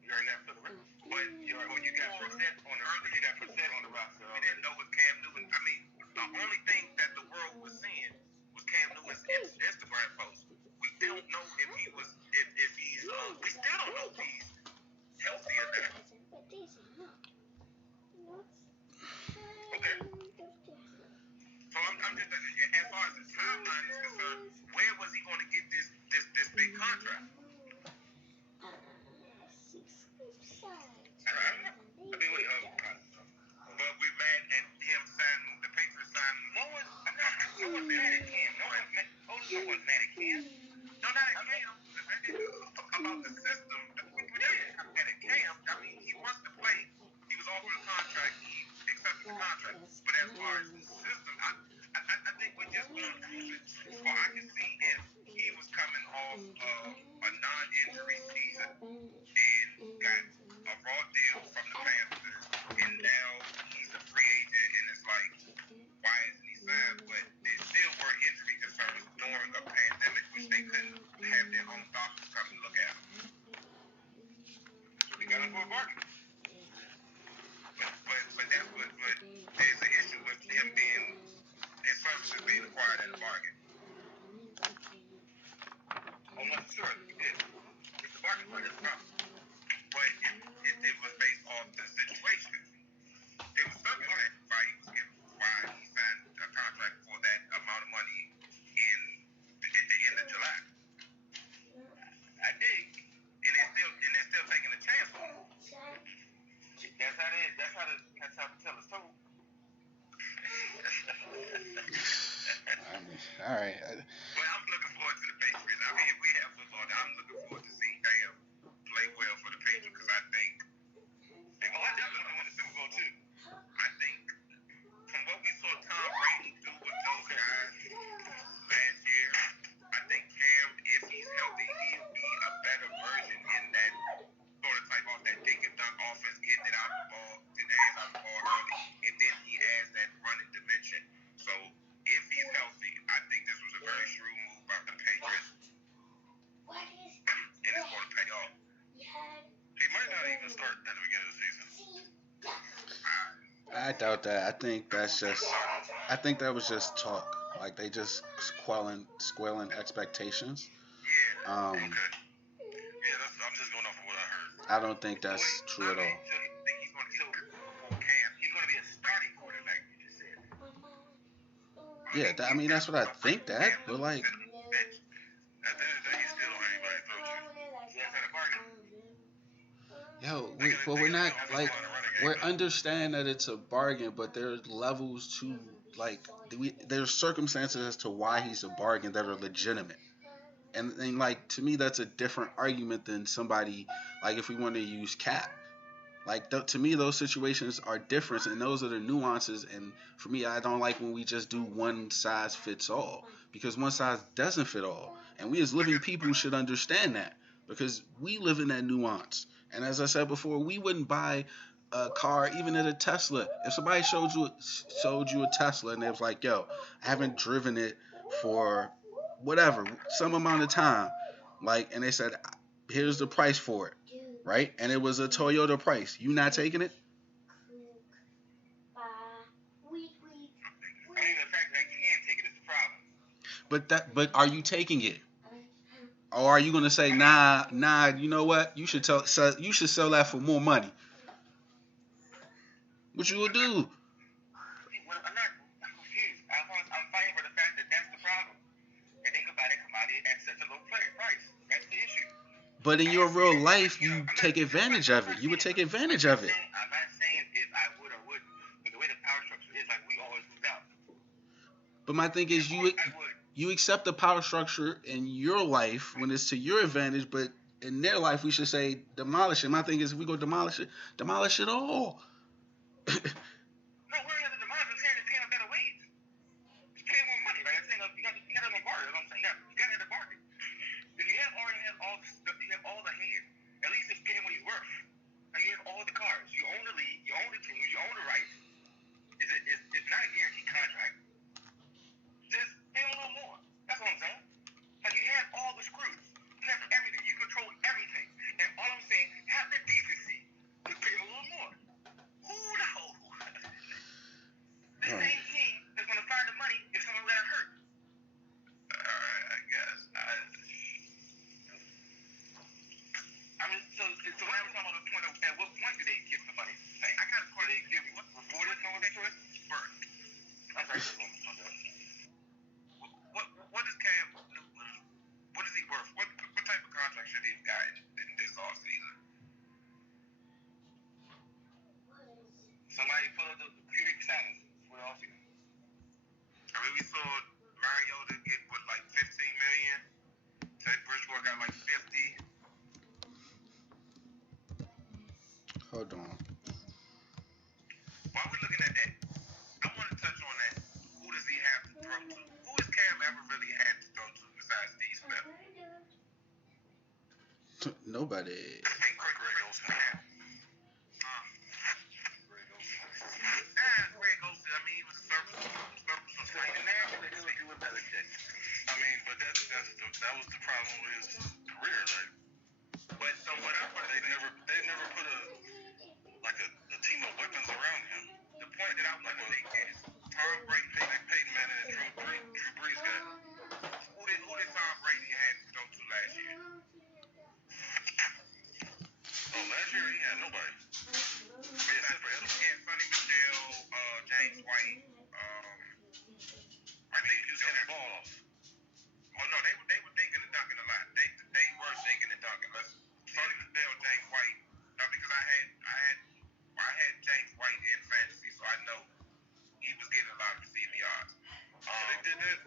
You already got Phillip Rivers. But when you got Brissett on the early, you got Brissett on the roster. We didn't know with Cam Newton. I mean, the only thing that the world was seeing was Cam Newton's Instagram post. We don't know if he was, if he's, we still don't know if he's healthy or not. Okay. So I'm just, as far as the timeline is concerned, where was he going to get this big contract? I don't know. I mean, wait, but we're mad at him signing, the Patriots signing. No one's mad at Cam. No one's mad at Cam. No, not at Cam. About the system. We're not mad at Cam. I mean, he wants to play. He was offered a contract. He accepted the contract. But as far as the system, I think we're just going through it. Or I can see if he was coming off a non-injury season and got a raw deal from the Panthers, and now he's a free agent, and it's like, why isn't he signed? But there still were injury concerns during a pandemic, which they couldn't have their own doctors come and look at him. So they got him for a bargain. But there's an issue with him being, his services being acquired at a bargain. I'm not sure he did. It's a bargain for this problem. But it was based off the situation. It was circulated why he signed a contract for that amount of money at the end of July. I dig. And they're still taking a chance on him. That's how it is. That's how the teller's told. All right. But I'm looking forward to the Patriots. I mean, if we have football, I'm looking forward to seeing Cam play well for the Patriots because I think I definitely want to win the Super Bowl too. I think from what we saw Tom Brady do with those guys last year, I think Cam, if he's healthy, he'll be a better version in that sort of type of that dink and dunk offense, getting it out of the ball, getting the hands out of the ball early, and then he has that running dimension. So if he's healthy, I think this was a very shrewd move by the Patriots, and it's going to pay off. He might not even start at the beginning of the season. I doubt that. I think that was just talk. Like they just squelling expectations. Yeah. Okay. Yeah, I'm just going off of what I heard. I don't think that's true at all. So you think he's going to kill Cam? He's going to be a starting quarterback, you just said. Yeah, I mean that's what I think that, but like. At the end of the day, he still don't anybody throw to. That's not a bargain. Well, we're not like we understand that it's a bargain, but there's levels to like there's circumstances as to why he's a bargain that are legitimate, and like to me that's a different argument than somebody like if we want to use Cap. Like to me those situations are different, and those are the nuances. And for me, I don't like when we just do one size fits all because one size doesn't fit all, and we as living people should understand that because we live in that nuance. And as I said before, we wouldn't buy a car, even at a Tesla. If somebody sold you a Tesla and it was like, yo, I haven't driven it for whatever, some amount of time, like, and they said, here's the price for it, right? And it was a Toyota price. You not taking it? I mean, the fact that you can't take it is the problem. But are you taking it? Or are you gonna say, nah, you know what? You should sell that for more money. What you will do? I'm confused. I'm fighting for the fact that that's the problem. And think about it, commodity at such a low price. That's the issue. But in your real life, you take advantage of it. You would take advantage of it. I'm not saying if I would or wouldn't, but the way the power structure is, like we always lose out. But my thing is, you accept the power structure in your life when it's to your advantage, but in their life, we should say demolish it. My thing is, if we go demolish it all. No, we're going to demolish it. We're paying a better wage. He's paying more Nobody. Ain't Greg Olson. Greg Olson. I mean, he was a service of Slade. And now they do with Belichick. I mean, but that was the problem with his career, like. But so what I'm they never put a team of weapons around him. The point that I want to make is Tom Brady, Peyton Manning, and Drew Brees got. Who did Tom Brady have to go to last year? Oh, last year he had nobody. Except for Sonny Michel, James White. I think he was hitting the ball off. Oh no, they were thinking of dunking a lot. They were thinking of dunking. Sonny Michel, James White. No, because I had James White in fantasy, so I know he was getting a lot of receiving yards. They did that.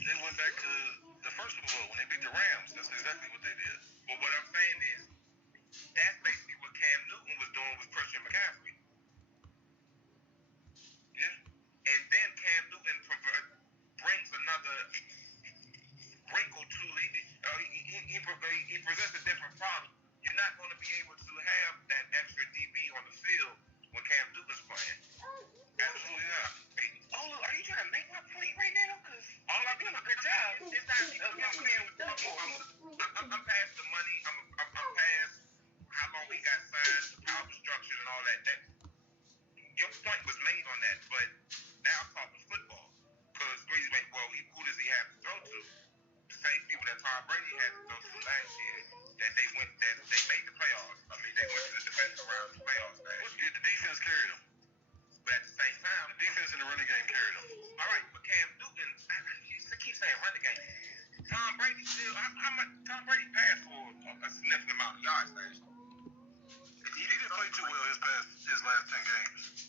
They went back to the first Super Bowl when they beat the Rams. That's exactly what they did. But what I'm saying is, that's basically what Cam Newton was doing with Christian McCaffrey. Yeah. And then Cam Newton brings another wrinkle to it. He presents a different problem. You're not going to be able to have that extra DB on the field when Cam Newton's playing. Absolutely not. Oh, are you trying to make my point right now? Because all I'm doing a good job. It's not. I'm past the money. I'm past how long he got signed, how the structure and all that. Your point was made on that, but now I'm talking football. Because Breeze went, well, who does he have to throw to? The same people that Tom Brady had to throw to last year. That they made the playoffs. I mean, they went to the divisional round of the playoffs last year. The defense carried them. But at the same time, the defense in the running game carried them. All right, but Cam Newton, I keep saying running game. Tom Brady still, Tom Brady passed for a significant amount of yards last year. He didn't play too well his last 10 games.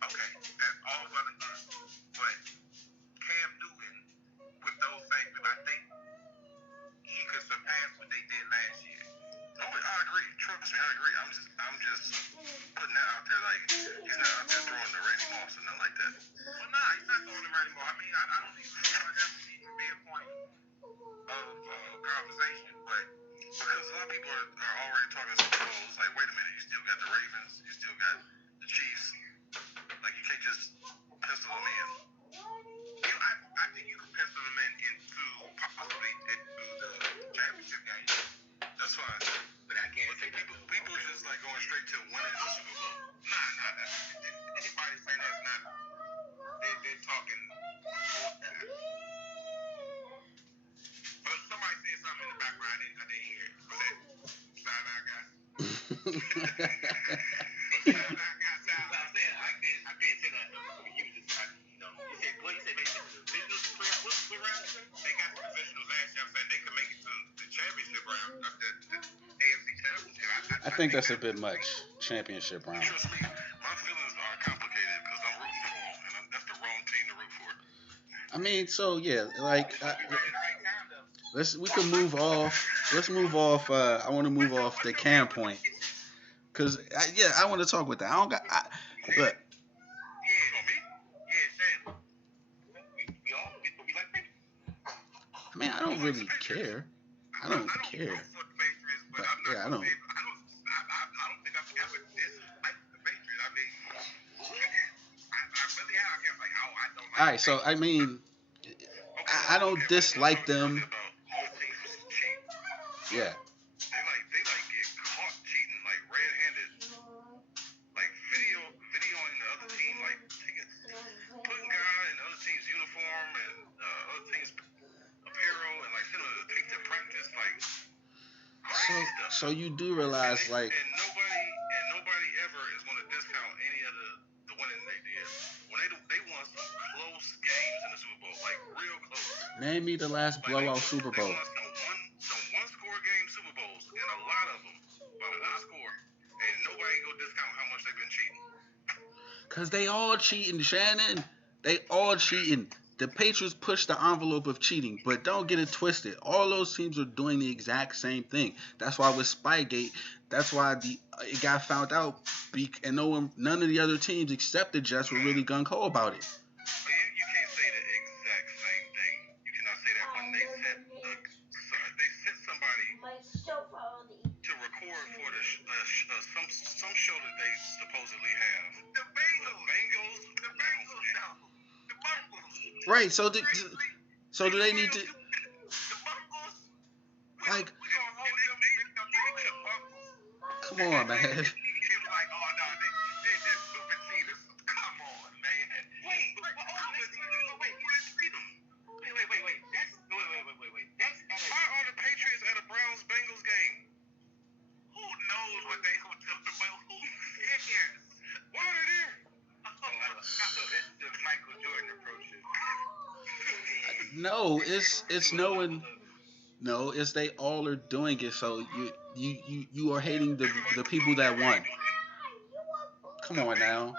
Okay, that's all well and good. But Cam Newton, with those same people, I think he could surpass what they did last year. Oh, I agree. Trust me, I agree. I'm just putting that out there. Like, he's not out there throwing the Randy Moss or nothing like that. Well, nah, he's not throwing the Randy Moss. I mean, I don't even know why that would even be a point of conversation. But because a lot of people are already talking Super Bowls, like, wait a minute, you still got the Ravens, you still got the Chiefs. Like, you can't just pencil them in. I think you can pencil them into possibly into the championship game. That's fine. But I can't say people just like going straight to winning the Super Bowl. Nah. Anybody saying that's not, they're talking bullcrap. But somebody said something in the background. I didn't hear it. Was that sideline guy? I can't say that. You said what you said? They got the divisional round. They got the divisional last year. I'm saying they could make it to the championship round of the AFC championship. I think that's a bit much. Championship round. Trust me, my feelings are complicated because I'm rooting for them, and that's the wrong team to root for. I mean, so yeah, like we can move off. Let's move off. I want to move off the Cam point, cause I want to talk with that. Look. I mean, I don't really care. I don't care. But yeah, I don't. I don't think I've ever disliked the Patriots. I mean, I really have. I can't say, I don't like. All right, so I mean, I don't dislike them. Yeah. They get caught cheating like red-handed, like videoing the other team, like putting guys in the other team's uniform and other team's apparel and like sending them to take their practice, like. So you do realize like. And nobody ever is going to discount any of the winning they did. When they won some close games in the Super Bowl, like real close. Name me the last blowout Super Bowl. They won some one-score game Super Bowls, and a lot of them by one score. And nobody go discount how much they've been cheating. Cause they all cheating, Shannon. They all cheating. The Patriots push the envelope of cheating, but don't get it twisted. All those teams are doing the exact same thing. That's why with Spygate, that's why it got found out, and none of the other teams except the Jets were really gung ho about it. You can't say the exact same thing. You cannot say that when they sent somebody Right. So do they need to like? Come on, man. He was like, oh no, they just super cheaters. Come on, man. Wait. Why are the Patriots at a Browns Bengals game? Who knows what they who doing? But who cares? Why are they there? So it's the Michael Jordan approach. No, it's knowing. No, it's they all are doing it. So you are hating the people that won. Come on now.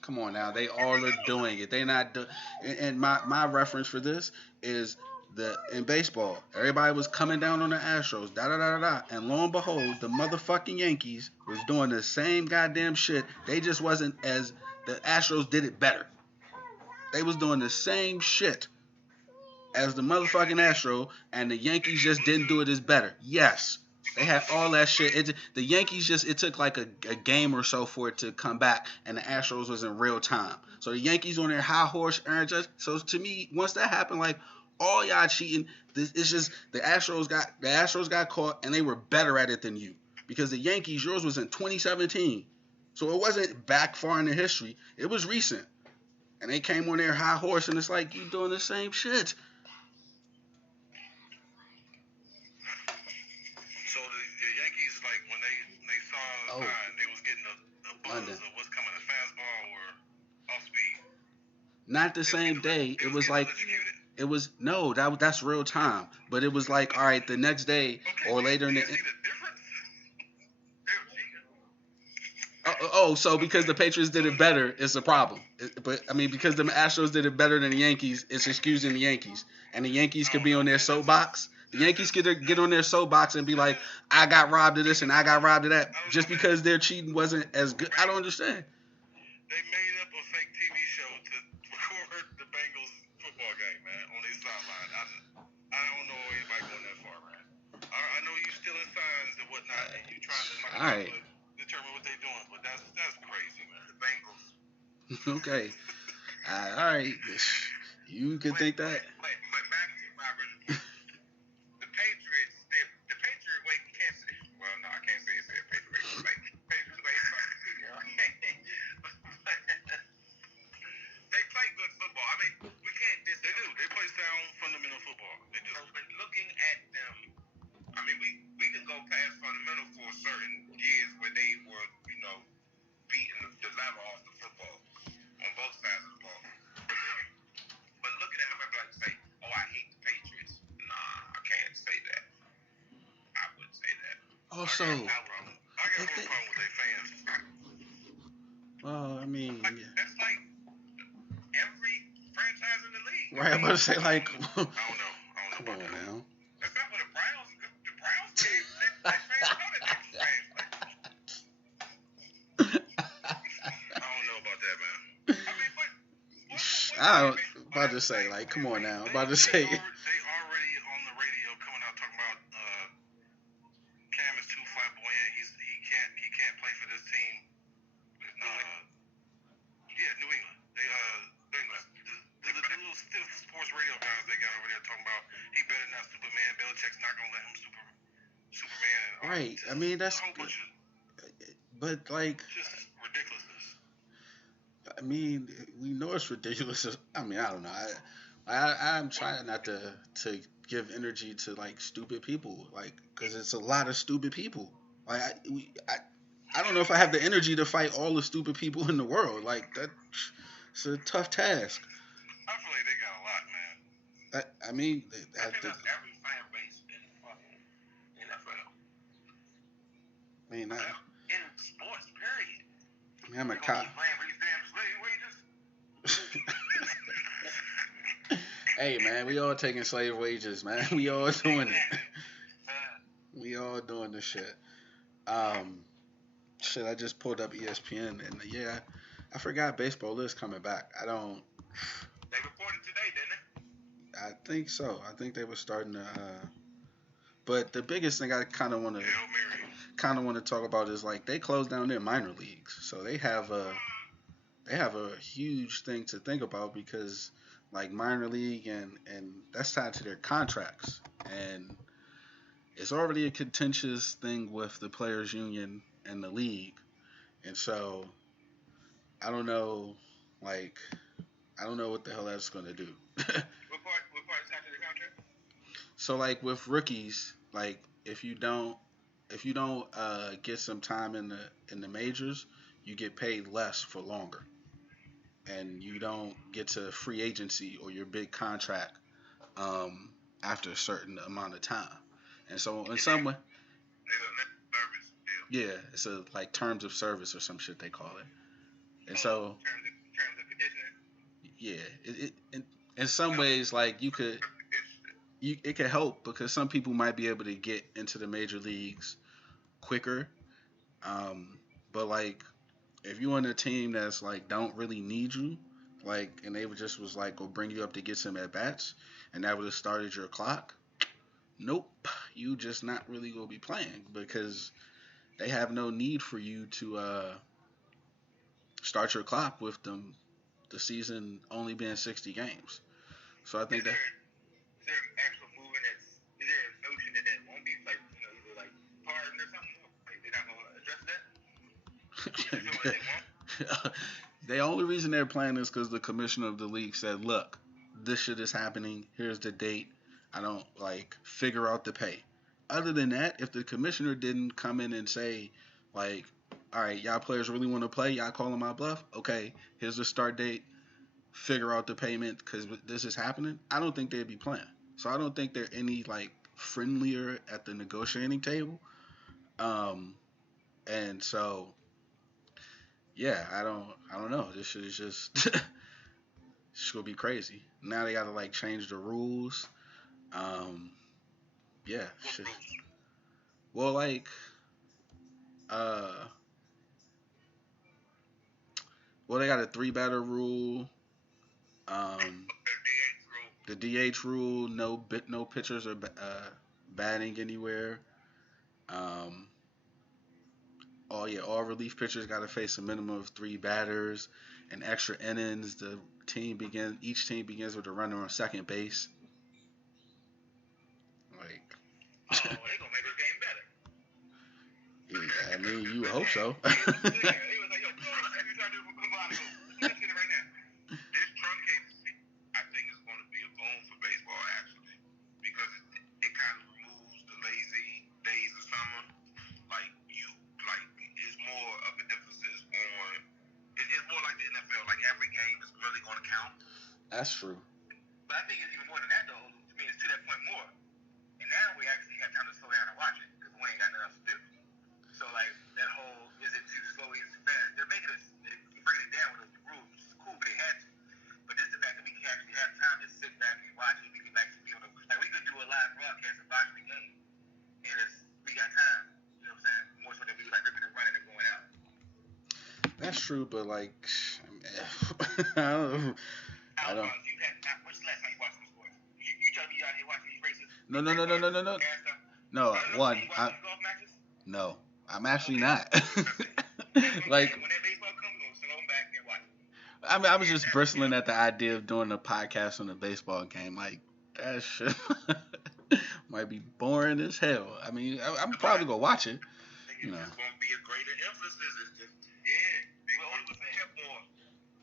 Come on now. They all are doing it. They not do, and my reference for this is the in baseball. Everybody was coming down on the Astros. Da da da da da. And lo and behold, the motherfucking Yankees was doing the same goddamn shit. They just wasn't as the Astros did it better. They was doing the same shit as the motherfucking Astro, and the Yankees just didn't do it as better. Yes, they had all that shit. The Yankees just it took like a game or so for it to come back, and the Astros was in real time. So the Yankees on their high horse, Aaron Judge. So to me, once that happened, like all y'all cheating, it's just the Astros got caught, and they were better at it than you because the Yankees, yours was in 2017, so it wasn't back far in the history. It was recent, and they came on their high horse, and it's like you doing the same shit. So the Yankees, like when they saw the sign, they was getting a buzz of what's coming, a fastball or off speed. Not the same day. It was like it was no, that's real time. But it was like all right, the next day or later in the. So because the Patriots did it better, it's a problem. But I mean, because the Astros did it better than the Yankees, it's excusing the Yankees, and the Yankees could be on their soapbox. The Yankees could get on their soapbox and be like, "I got robbed of this and I got robbed of that," just because their cheating wasn't as good. I don't understand. They made up a fake TV show to record the Bengals football game, man, on their sideline. I don't know anybody going that far, man. I know you stealing signs and whatnot, and you trying to determine what they're doing, but that's crazy, man. The Bengals. Okay. All right. You can think that. But back to my original point. The Patriots, wait, you can't say. Well, no, I can't say it's a Patriots way. Patriots way. They play good football. I mean, we can't discount. They do. They play sound, fundamental football. They do. But looking at them, I mean, we can go past fundamental for certain years where they were, beating the level off the football on both sides of the ball. But look at it, I'm like say, oh, I hate the Patriots. Nah, I can't say that. I wouldn't say that. Also, I got no problem with their fans. Well, I mean, that's like every franchise in the league. Right, I'm about to say like. I don't know. Come on now. That's not what the Browns did. They fans know that they trash. I don't know about that, man. I mean, about to say, like, come on now. About to They say. already on the radio coming out talking about Cam is too flamboyant. He can't play for this team. New England. The little stiff sports radio guys they got over there talking about he better not Superman. Belichick's not gonna let him Superman. Right. I mean that's. But like. Just ridiculousness. I mean, we know it's ridiculous. I mean, I don't know. I'm trying not to give energy to like stupid people, like because it's a lot of stupid people. Like I don't know if I have the energy to fight all the stupid people in the world. Like it's a tough task. I feel like they got a lot, man. I mean, that's every fan base in fucking NFL. I mean, in sports, period. I mean, I'm a cop. Hey man, we all taking slave wages, man. We all doing it. We all doing this shit. Shit, I just pulled up ESPN and yeah, I forgot baseball is coming back. They reported today, didn't they? I think so. I think they were starting to. But the biggest thing I kind of want to talk about is like they closed down their minor leagues, so they have a huge thing to think about because like minor league, and that's tied to their contracts, and it's already a contentious thing with the players union and the league, and so I don't know, like I don't know what the hell that's gonna do. What part is after the contract? So like with rookies, like if you don't get some time in the majors, you get paid less for longer, and you don't get to free agency or your big contract um, after a certain amount of time. And so in some way, Nigga, service deal. yeah, it's a like terms of service or some shit they call it. And Oh, so terms of conditioning. yeah, in some ways like it could help because some people might be able to get into the major leagues quicker. Um, but like if you on a team that's like don't really need you, like and they would just was like go bring you up to get some at bats, and that would have started your clock. Nope, you just not really gonna be playing because they have no need for you to start your clock with them. The season only being 60 games, so I think that Is there actual movement that's is there a notion that won't be like either like pardoned or something? Like they're not gonna address that? Is it what they want? the only reason they're playing is because the commissioner of the league said, "Look, this shit is happening. Here's the date. I don't like figure out the pay." Other than that, if the commissioner didn't come in and say, like, "All right, y'all players really want to play. Y'all calling my bluff. Okay, here's the start date. Figure out the payment because this is happening." I don't think they'd be playing. So I don't think they're any like friendlier at the negotiating table. Um, and so yeah, I don't know. This shit is just it's gonna be crazy. Now they gotta like change the rules. Um, yeah, What shit. rules? Well, like uh, well they got a three batter rule. Um, The DH rule. the DH rule. No pitchers are batting anywhere. Um, all relief pitchers got to face a minimum of three batters and extra innings. Each team begins with a runner on second base. Like, Oh, they gonna make this game better. yeah, I mean, you would hope so. Yeah, he was like, yo, every time you come on, let's get it right now. This truncated season, I think is going to be a boon for baseball actually, because it kind of removes the lazy days of summer. Like it's more of an emphasis on. It's more like the NFL. Like every game is really going to count. That's true. But I think it's even more than that though. To me, it's to that point more. And now we actually have time to slow down and watch it because we ain't got nothing else to do. So like that whole is it too slow, is it too fast? They're making us breaking it down with the rules, which is cool, but they had to. But just the fact that we can actually have time to sit back and watch it, we can actually be on the like we could do a live broadcast of watching the game, and we got time. You know what I'm saying? More so than we like ripping and running and going out. That's true, but like, I don't. I don't. You had when's the last time you watched some sports? You tell me you out here watching these races? No, no, no, no, no, no, no. No, one. You watching these golf matches? No, I'm actually not. Like like, when that baseball comes, we'll sit on back and watch. I mean, I was just bristling at the idea of doing a podcast on a baseball game. Like, that shit might be boring as hell. I mean, I'm probably gonna watch it. You know. It's going to be a greater emphasis. It's just they going to kept more.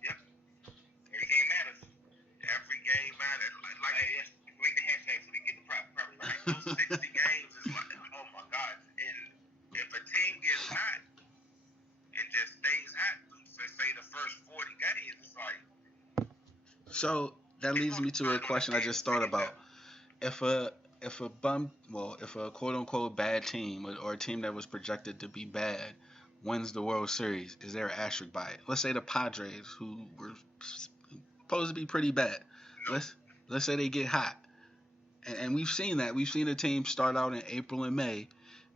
Yep. Every game matters. Every game matters. Like hey, yes, make the hashtag so we can get the property right. Those 60 games is like, oh my God. And if a team gets hot and just stays hot, say the first 40 games, it's like. So that leads me to a question I just thought about. If a if a quote unquote bad team or a team that was projected to be bad wins the World Series, is there an asterisk by it? Let's say the Padres, who were supposed to be pretty bad, let's say they get hot, and we've seen that. We've seen a team start out in April and May,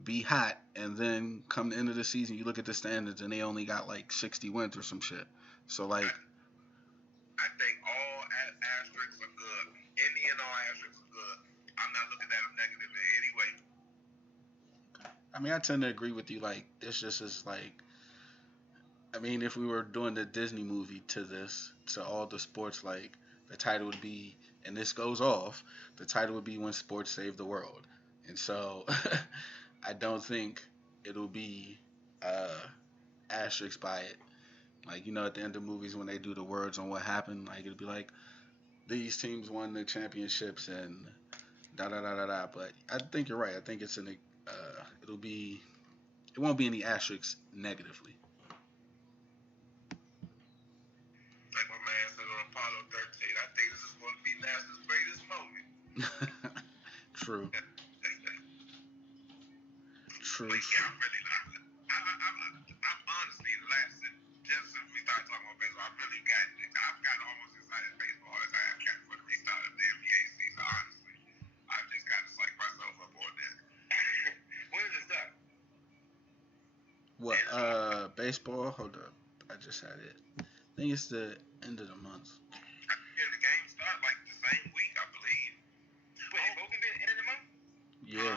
be hot, and then come the end of the season, you look at the standards, and they only got like 60 wins or some shit. So like, I think all asterisks are good. Any and all asterisks are good. I'm not looking at them negative in any way. I mean, I tend to agree with you. Like, this just is like, I mean, if we were doing the Disney movie to this, to all the sports, like the title would be, and this goes off, the title would be When Sports Save the World. And so I don't think it'll be asterisk by it. Like, at the end of movies when they do the words on what happened, like it'll be like, these teams won the championships and da da da da da. But I think you're right. I think it'll be, it won't be any asterisks negatively. Like my man said on Apollo 13, I think this is going to be NASA's greatest moment. True. True. But yeah, I'm really not. I'm honestly, just since we started talking about baseball, I've gotten almost excited baseball as I have gotten for the restart of the NBA season, honestly. I've just got to psych myself up on that. When does it start? What? Baseball. Hold up. I just had it. I think it's the end of the month. Yeah, the games start like the same week, I believe. Wait, they both gonna be at the end of the month? Yeah.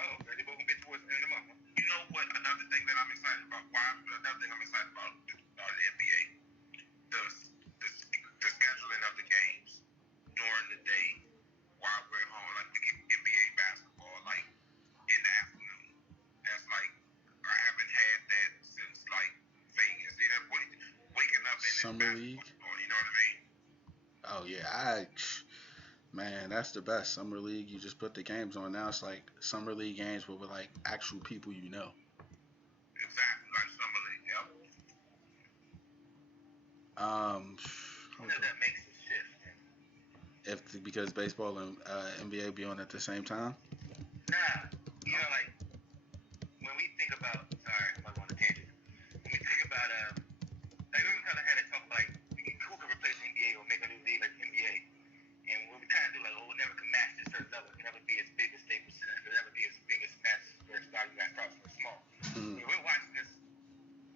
Oh, okay. They both gonna be towards the end of the month. You know what? Another thing that I'm excited about. Another thing I'm excited about the NBA. The, the scheduling of the games during the day while we're home. Like we get NBA basketball like in the afternoon. That's like I haven't had that since like Vegas. You know, waking up in this Summer basketball, League. you know what I mean? Oh yeah, man, that's the best. Summer League. You just put the games on. Now it's like Summer League games, but with like actual people you know. Exactly, like Summer League. Yep. Hold That makes a shift. because baseball and NBA be on at the same time. Nah, like when we think about, sorry, I'm going to tangent. When we think about, like we kind of had a talk like who could replace NBA or make a new league like NBA, and when we kind of do like, oh, we'll never can match this certain level, it can never be as big as Staples Center, it can never be as big as Madison Square Garden, that starts from small. Mm-hmm. When we're watching this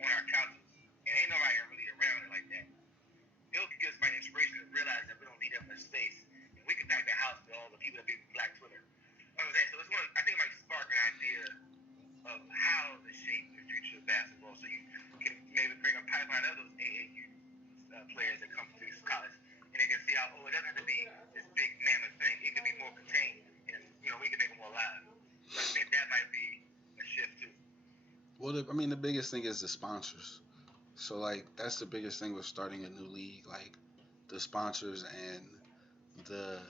on our couches, and ain't nobody really around it like that. It'll give us my inspiration to realize that we don't need that much space. And we can pack the house with all the people that be Black Twitter. You know what I'm saying? So I think it might spark an idea of how to shape the future of basketball. So you can maybe bring a pipeline of those AAU players that come through college. And they can see how, it doesn't have to be this big mammoth thing. It can be more contained. And, we can make them more live. So I think that might be a shift too. Well, the biggest thing is the sponsors. So like that's the biggest thing with starting a new league, like the sponsors and the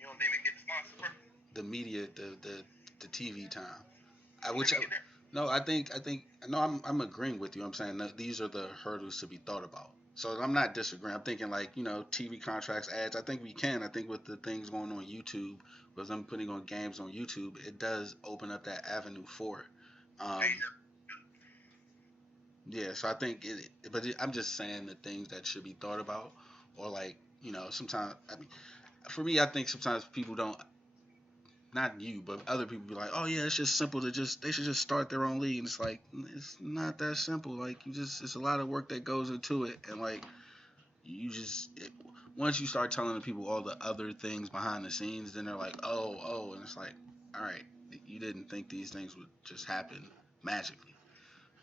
You don't think we can get the sponsors for? the media, the TV time. No, I think no, I'm agreeing with you. I'm saying that these are the hurdles to be thought about. So I'm not disagreeing. I'm thinking like TV contracts, ads. I think we can. I think with the things going on YouTube, with them putting on games on YouTube, it does open up that avenue for it. Yeah, so I think I'm just saying the things that should be thought about, or like sometimes for me, I think sometimes people don't, not you, but other people be like, oh yeah, it's just simple to they should just start their own league, and it's like it's not that simple. Like it's a lot of work that goes into it, and like once you start telling the people all the other things behind the scenes, then they're like, oh, and it's like, all right, you didn't think these things would just happen magically.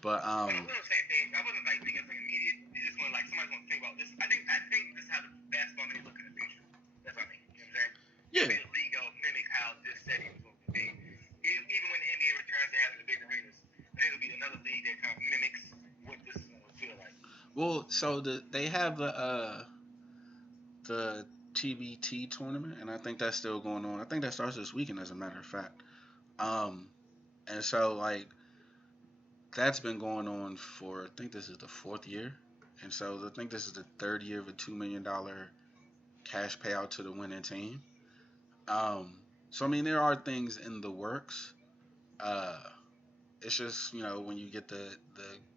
But we're on the same page. I wasn't like thinking like immediate. It's just when like somebody's gonna think about this. I think this is how the basketball may look in the future. That's what I mean. You know what I'm saying? Yeah. Maybe the league will mimic how this setting is going to be. Even when the NBA returns to having the big arenas, I think it'll be another league that kind of mimics what this is going to feel like. Well, so they have the TBT tournament, and I think that's still going on. I think that starts this weekend, as a matter of fact. And so like that's been going on for, I think this is the fourth year, and so I think this is the third year of a $2 million cash payout to the winning team. So I mean, there are things in the works. Uh, it's just when you get the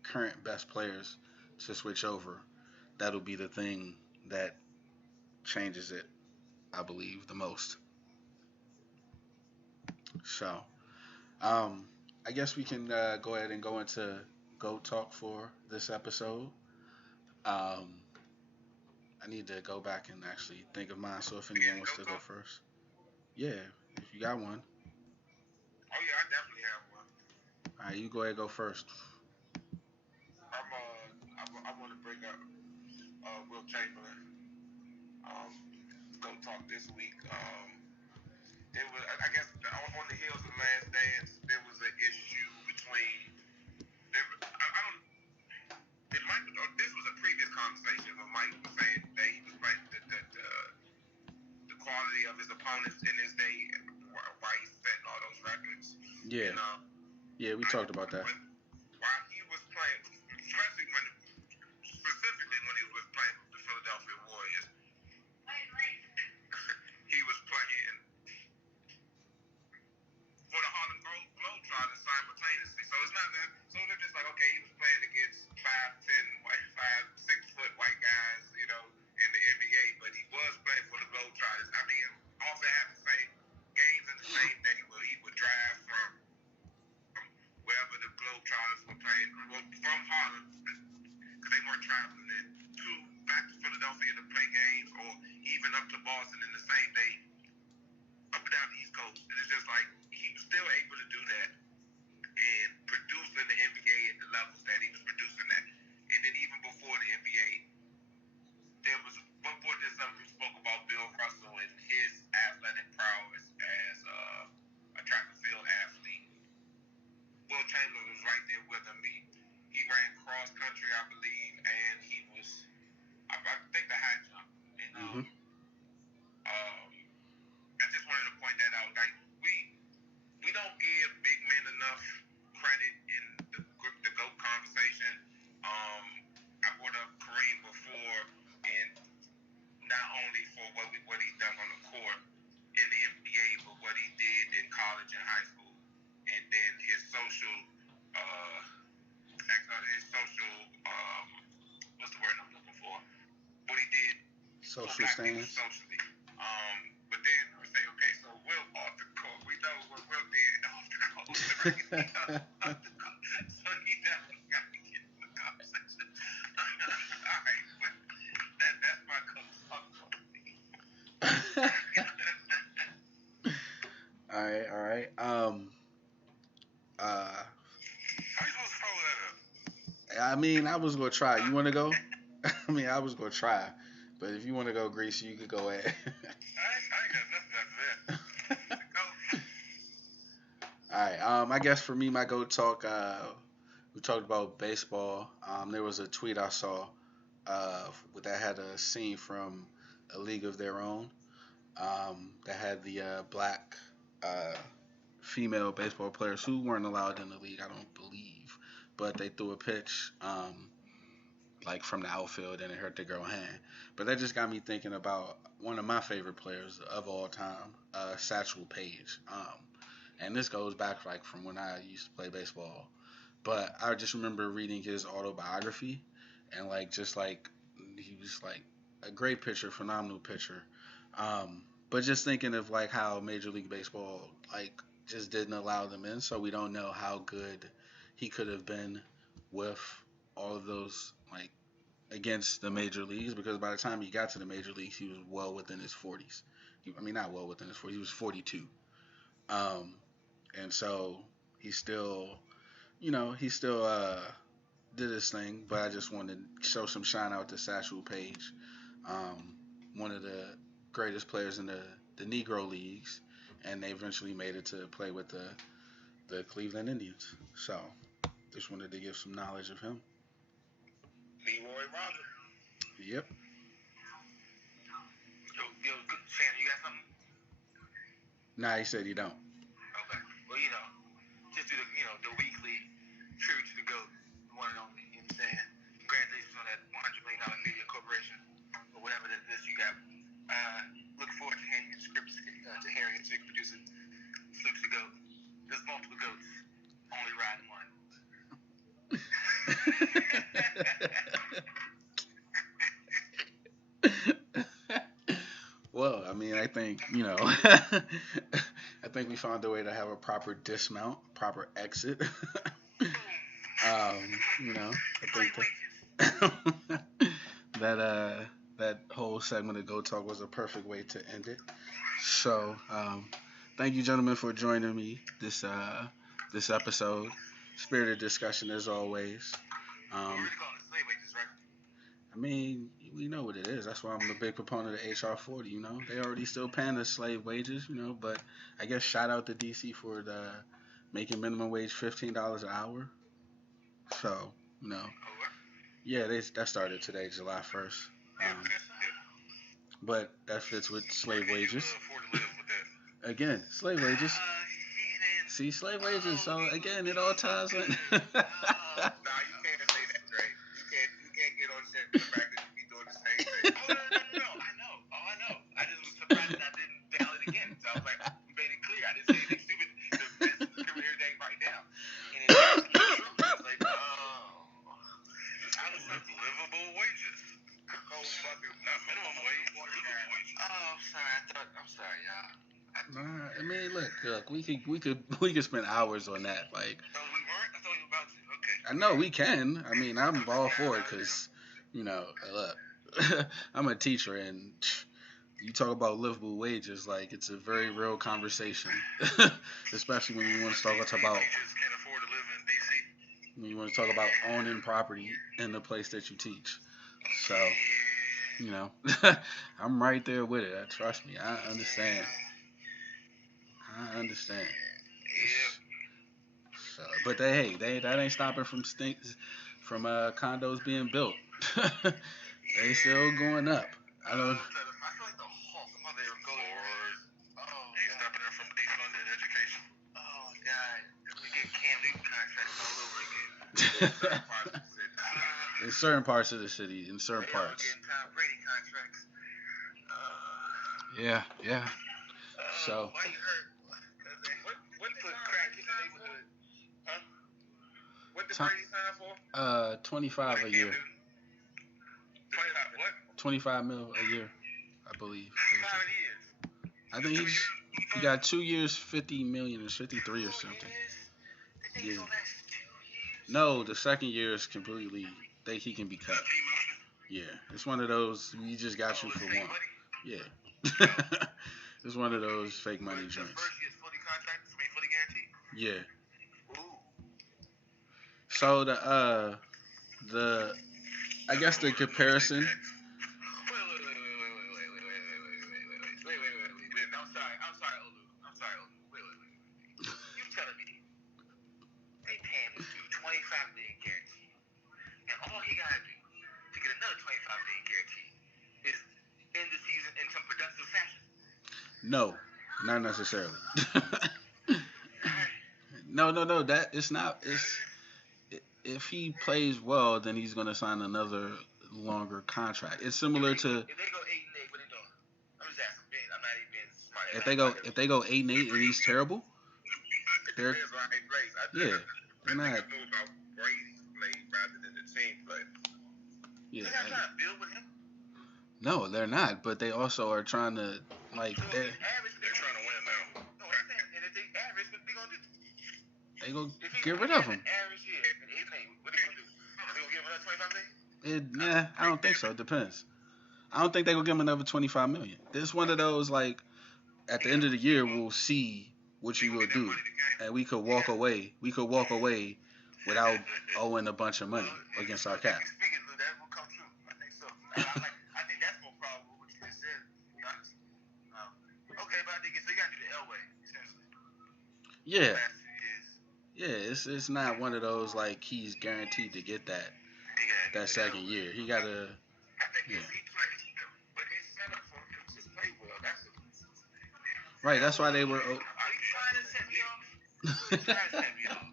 current best players to switch over, that'll be the thing that changes it, I believe, the most. So, um, I guess we can go ahead and go into GOAT talk for this episode. Um, I need to go back and actually think of mine. So if anyone wants to go first, yeah, if you got one. Oh yeah, I definitely have one. All right, you go ahead and go first. I want to bring up Will Chamberlain. Um, Go talk this week. It was, I guess, on the heels of the Last Dance, there was an issue between. I don't. Did Mike? This was a previous conversation where Mike was saying that he was like the quality of his opponents in his day, why he's setting all those records. Yeah. And, yeah, we talked about that. While he was playing, specifically when he was playing with the Philadelphia Warriors, he was playing for the Harlem Globetrotters simultaneously. So it's not that. So they're just like, okay, he was playing against 5'10", 6-foot white guys, in the NBA, but he was playing for the Globetrotters. I mean, also had the same games in the same day where he would drive from wherever the Globetrotters were playing, from Harlem, because they weren't traveling in, back to Philadelphia to play games, or even up to Boston in the same day, up and down the East Coast. And it's just like he was still able to do that and produce in the NBA at the levels that he was producing at. And then even before the NBA, there was one point that somebody spoke about Bill Russell and his athletic prowess as a track and field athlete. Will Chamberlain was right there with him. He ran cross country, I believe, and he was, I think, the high jump. And I just wanted to point that out. Like we don't give big men enough credit in the GOAT conversation. I brought up Kareem before, and not only for what he's done on the court in the NBA, but what he did in college and high school, and then his social, what's the word I'm looking for? What he did Social stance. Socially. But then we say, okay, so Will off the court. We know what Will did off the court. So he definitely got to get in the conversation. All right, but that's my coach. All right. How you supposed to follow that up? I mean, I was gonna try. You want to go? I mean, I was gonna try, but if you want to go, Greasy, you could go ahead. I ain't got nothing after that. All right. I guess for me, my go talk. We talked about baseball. There was a tweet I saw that had a scene from A League of Their Own. That had the black uh, female baseball players who weren't allowed in the league, I don't believe, but they threw a pitch like from the outfield and it hurt the girl hand. But that just got me thinking about one of my favorite players of all time, Satchel Paige. And this goes back like from when I used to play baseball. But I just remember reading his autobiography and like just like he was like a great pitcher, phenomenal pitcher. But just thinking of like how Major League Baseball like just didn't allow them in, so we don't know how good he could have been with all of those like against the major leagues because by the time he got to the major leagues, he was well within his 40s. I mean, not well within his 40s. He was 42. Um, and so he still, he still did his thing. But I just wanted to show some shine out to Satchel Paige, um, one of the greatest players in the Negro leagues, and they eventually made it to play with the Cleveland Indians. So just wanted to give some knowledge of him. Leroy Robert. Yep. Yo, Sam, you got something? Nah, he said he don't. Okay. Well, just do the weekly tribute to the GOAT, the one and only. You know what I'm saying? Congratulations on that $100 million media corporation, or whatever that is you got. Look forward to hearing your scripts, to hearing it so you can produce it. Salute to the GOAT. There's multiple GOATs, only riding one. Well, I mean, I think, I think we found a way to have a proper dismount, proper exit. I think that whole segment of Go Talk was a perfect way to end it. So, thank you, gentlemen, for joining me this episode. Spirited discussion as always. We're really calling it slave wages, right? I mean, we know what it is. That's why I'm a big proponent of HR 40. They already still paying us slave wages. But I guess shout out to DC for the making minimum wage $15 an hour. So you know, yeah, that started today, July 1st. Um, but that fits with slave wages. Again, slave wages. See, slave wages. So again, it all ties in. Nah, you can't say that, Dre. You can't get on shit for the fact that you be doing the same thing. No. I know. Oh, I know. I just was surprised that I didn't dial it again. So I was like, you made it clear. I didn't say anything stupid. This is everything right now. And it's absolutely true. I was like, oh. I was like, livable wages. Oh, fucking, not minimum wage. Livable wages. Oh, I'm sorry. I'm sorry, y'all. Nah, I mean, look, we could spend hours on that. Like, No, we weren't. I thought you were about to. Okay. I know we can. I mean, I'm all for it because, look, I'm a teacher and you talk about livable wages, like it's a very real conversation, especially when you want to talk about Teachers can't afford to live in DC. when you want to talk about owning property in the place that you teach. So, I'm right there with it. Trust me, I understand. It's, but that ain't stopping from condos being built. They still going up. I don't. I feel like the Hulk. I'm about to go Lord. Oh, ain't stopping them from defunding education. Oh, God. We get Cam Newton contracts all over again. In certain parts of the city, in certain parts. Getting Tom Brady contracts. Yeah. So. Why you hurt? What put crack in the neighborhood? Huh? What did Brady sign for? 25 a year. 25 what? 25 mil a year, I believe. 5 years. I think he got 2 years, 50 million or 53 or something. Yeah. No, the second year is completely. Think he can be cut. Yeah, it's one of those. We just got you for one. Yeah. It's one of those fake money joints. The first year's fully contracted, fully guaranteed. Yeah. Ooh. So the I guess the comparison. I'm sorry, Olu. Wait. You telling me they paying this dude $25 million guaranteed, and all he gotta do to get another $25 million guaranteed is end the season in some productive fashion? No, not necessarily. No. That it's not. If he plays well, then he's gonna sign another longer contract. It's similar to. If they go 8-8, what they doing? I'm just asking. I'm not even being smart. If they go 8-8 and he's terrible, they're yeah. They're not. About Brady's play rather than the team play. Yeah. They're not trying to build with him. No, they're not. But they also are trying to like. So they're trying to win now. No, I'm saying, and if they average, what they gonna do? They gonna get rid of him. Average year, what they gonna do? They gonna give him another $25 million? I don't think so. It depends. I don't think they gonna give him another 25 million. This one of those like at the end of the year we'll see what you will do, and we could walk away. We could walk away without owing a bunch of money against our cap. Speaking of that, will come true. I think so. I think that's more probable what you just said. To be honest. Okay, but I think so. You gotta do the Elway essentially. Yeah. Yeah, it's not one of those like he's guaranteed to get that second year. He gotta. I think if he plays, but it's set up for him to play well. Right, that's why they were. Are you trying to set me off?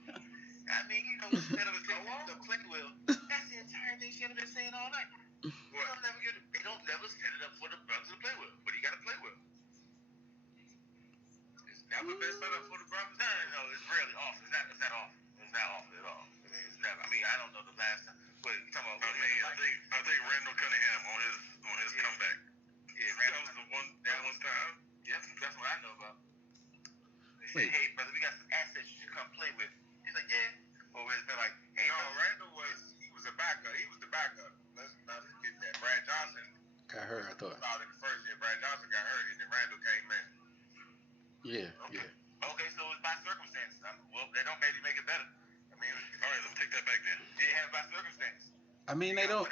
I mean, instead of to play well, that's the entire thing she had been saying all night. They don't never set it up for the brothers to play well, but he got to play well. It's never been set up for the brothers. No, it's rarely off. It's not off. It's not off at all. I mean, it's never. I mean, I don't know the last time, but you talking about. I think Randall Cunningham on his comeback. Yeah, that was the one time. Yeah, that's what I know about. They said, hey, brother, we got some assets you should come play with. He's like, yeah. Or it's been like, hey, no, Randall was a backup. He was the backup. Let's get that. Brad Johnson got hurt, I thought. In the first year, Brad Johnson got hurt, and then Randall came in. Yeah. Okay, so it's by circumstances. Well, they don't maybe make it better. I mean, all right, let's take that back then. Did it have by circumstance? I mean, they don't.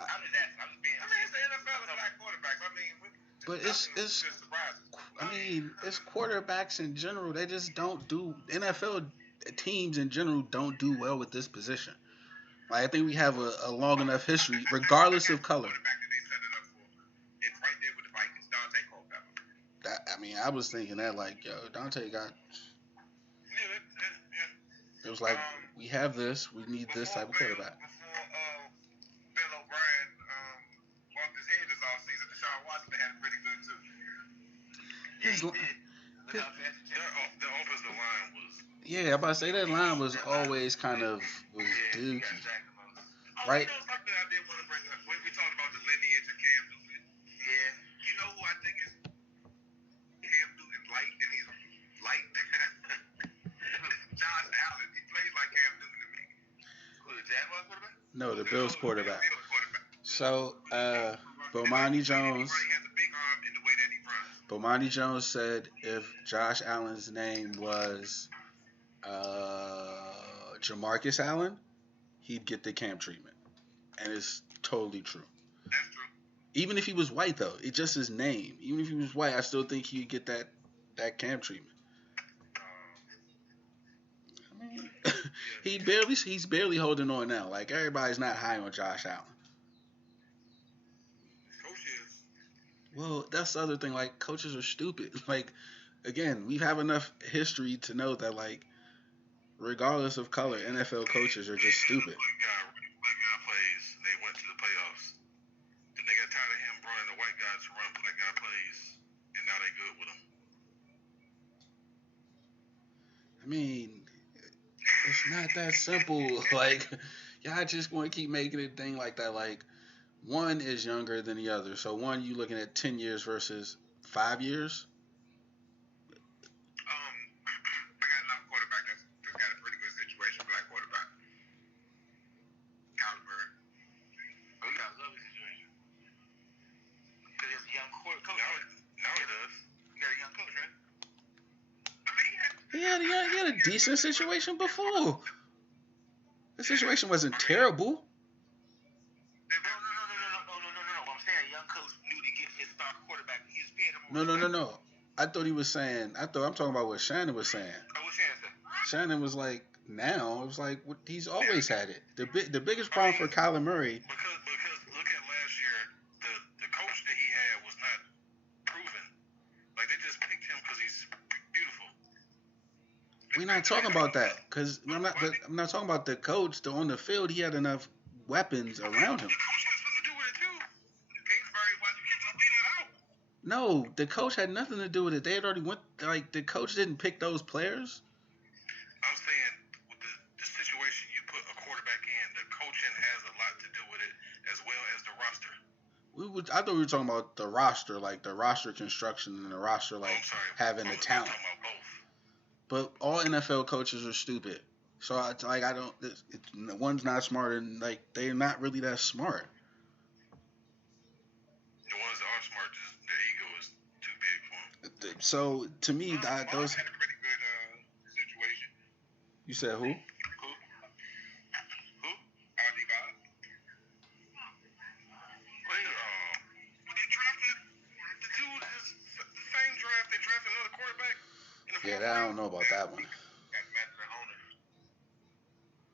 I'm just asking. I'm just being. I mean, it's the NFL of black quarterbacks. I mean, But it's just surprising. I mean, it's quarterbacks in general. They just don't do NFL teams in general don't do well with this position. Like, I think we have a long enough history, regardless of color. Quarterback that they set it up for. It's right there with the Vikings. Dante Culpepper. I mean, I was thinking that like, yo, Dante got. It was like, we have this, we need this type of quarterback. Before Bill O'Brien bumped his head this offseason, Deshaun Watson had it pretty good too. Their offensive line was. Yeah, I'm about to say that line was always kind of dookie, right? You know something I did want to bring up when we talked about the lineage of Cam Newton. Yeah. You know who I think is Cam Newton light, and he's light. Josh Allen. He plays like Cam Newton to me. Who, the Jaguars quarterback? No, the Bills quarterback. So, Bomani Jones. He has a big arm in the way that he runs. Bomani Jones said if Josh Allen's name was Jamarcus Allen, he'd get the Cam treatment, and it's totally true. That's true. Even if he was white, though, it's just his name. Even if he was white, I still think he'd get that Cam treatment. I mean, he's barely holding on now. Like, everybody's not high on Josh Allen. Coaches. Well, that's the other thing. Like, coaches are stupid. Like, again, we have enough history to know that, like, regardless of color, NFL coaches are just stupid. Black guy plays. They went to the playoffs. Then they got tired of him bringing the white guys to run. Black guy plays, and now they good with him. I mean, it's not that simple. Like, y'all just want to keep making it a thing like that. Like, one is younger than the other. So one, you looking at 10 years versus 5 years. I got another quarterback that's got a pretty good situation. Black quarterback. Kyler Murray. Oh, you got a lovely situation. Because he has a young coach. Now he does. You got a young coach, right? I mean, He had a decent situation before. The situation wasn't terrible. No. I'm saying a young coach knew to get his star quarterback. He was paying him. No. I thought he was saying. I'm talking about what Shannon was saying. Oh, what Shannon said? Shannon was like, now it was like he's always had it. The biggest problem for Kyler Murray. Because look at last year, the coach that he had was not proven. Like, they just picked him because he's beautiful. We're not talking about that because I'm not talking about the coach. On the field, he had enough weapons around him. The coach has something to do with it too. Kingsbury wasn't getting beat out. No, the coach had nothing to do with it. They had already went. Like, the coach didn't pick those players. I'm saying with the situation you put a quarterback in, the coaching has a lot to do with it as well as the roster. I thought we were talking about the roster, like the roster construction and the roster, like having the talent. I'm talking about both. But all NFL coaches are stupid. So one's not smart, and like they're not really that smart. The ones that are smart, just their ego is too big for them. So to me, those. had a pretty good situation. You said who? Who? RG Bob. They drafted the dude is the same draft they drafted another quarterback. Yeah, I don't know about that one. That's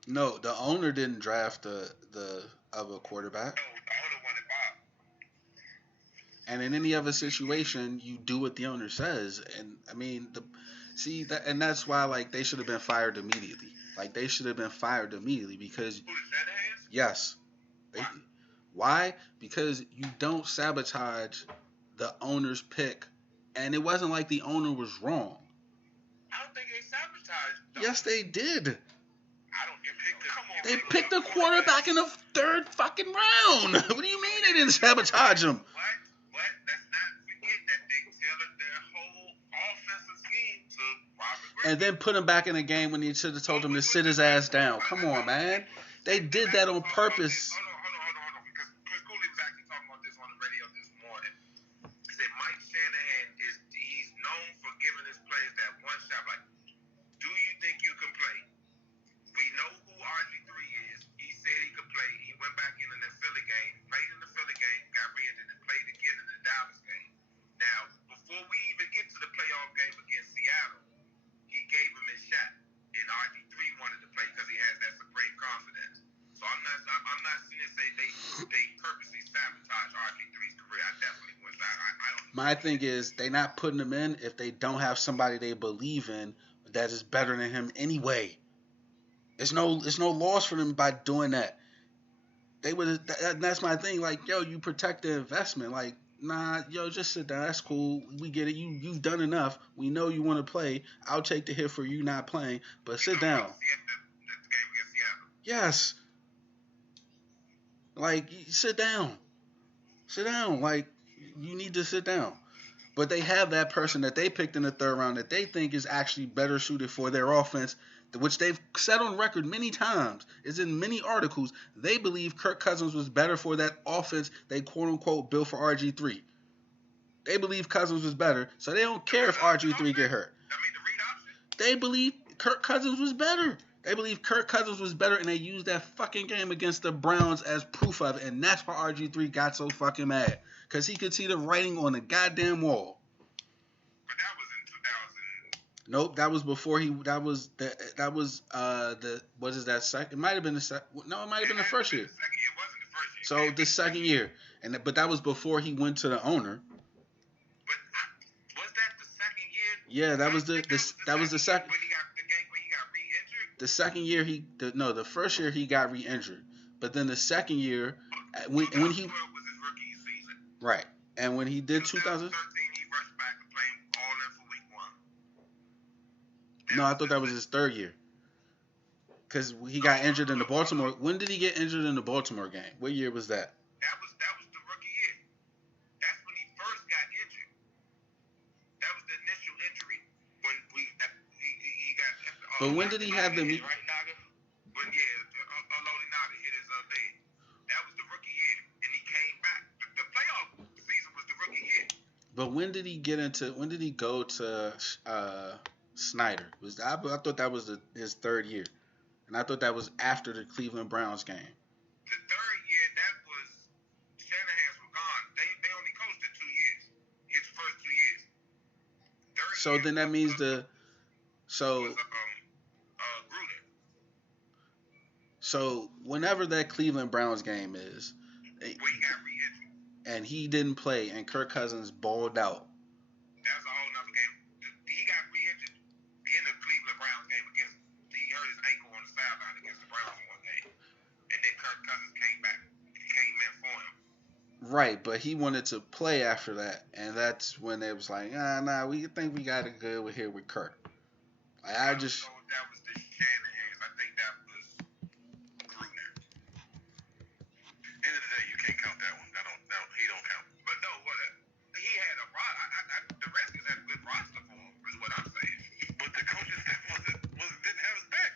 the owner. No, the owner didn't draft the other quarterback. No, the owner wanted Bob. And in any other situation, you do what the owner says. And I mean, that's why like they should have been fired immediately. Like they should have been fired immediately because Who is that? yes, why? Because you don't sabotage the owner's pick, and it wasn't like the owner was wrong. I don't think they sabotaged. Yes, they did. I don't get They picked the quarterback in the third fucking round. What do you mean they didn't sabotage him? What? Let's not forget that they tailored their whole offensive scheme to Robert Griffin. And then put him back in the game when he should have told him to sit his ass down. Come on, man. They did that on purpose. Hold on. Because Chris Cooley was actually talking about this on the radio this morning. He said Mike Shanahan he's known for giving his players that one shot. Like, do you think you can play? We know who RG3 is. He said he could play. He went back in that Philly game, played my thing is they not putting him in if they don't have somebody they believe in that is better than him anyway. It's no loss for them by doing that. They would. That's my thing. Like, yo, you protect the investment. Like, nah, yo, just sit down. That's cool. We get it. You've done enough. We know you want to play. I'll take the hit for you not playing. But sit down. Yes. Like, sit down. Sit down. Like, you need to sit down. But they have that person that they picked in the third round that they think is actually better suited for their offense, which they've said on record many times, is in many articles. They believe Kirk Cousins was better for that offense they quote unquote built for RG3. They believe Cousins was better, so they don't care if RG3 get hurt. They believe Kirk Cousins was better. They believe Kirk Cousins was better, and they used that fucking game against the Browns as proof of it, and that's why RG3 got so fucking mad. Because he could see the writing on the goddamn wall. But that was in 2000. Nope, that was before he. What is that second? It might have been the second. No, it might have been the first year. It wasn't the first year. So the second year, but that was before he went to the owner. But was that the second year? Yeah, that was the second. When he got the game where he got re-injured. The second year the first year he got re-injured, but then the second year when he was his rookie season. Right, and when he did 2013, he rushed back and played all in for week 1. No, I thought that was his third year. Because he got injured in the Baltimore. When did he get injured in the Baltimore game? What year was that? That was the rookie year. That's when he first got injured. That was the initial injury when he got. But when did he have the? Right, Naga? When Lodi Naga hit his leg. That was the rookie year, and he came back. The playoff season was the rookie year. But when did he get into? When did he go to Snyder? I thought that was his third year. And I thought that was after the Cleveland Browns game. The third year, that was Shanahan's were gone. They only coached it 2 years. His first 2 years. So then that means Gruden. So whenever that Cleveland Browns game is, where he got re-injured, and he didn't play, and Kirk Cousins balled out. That was a whole nother game. He got re-injured in the Cleveland Browns game against. He hurt his ankle on the sideline against the Browns in one game. And then Kirk Cousins came in for him. Right, but he wanted to play after that. And that's when they was like, nah, we think we got it good here with Kirk. Like, So that was the Shanahan's. I think that was Gruden. End of the day, you can't count that one. He don't count. But no, he had a roster. The Redskins had a good roster for him, is what I'm saying. But the coaches didn't have his back.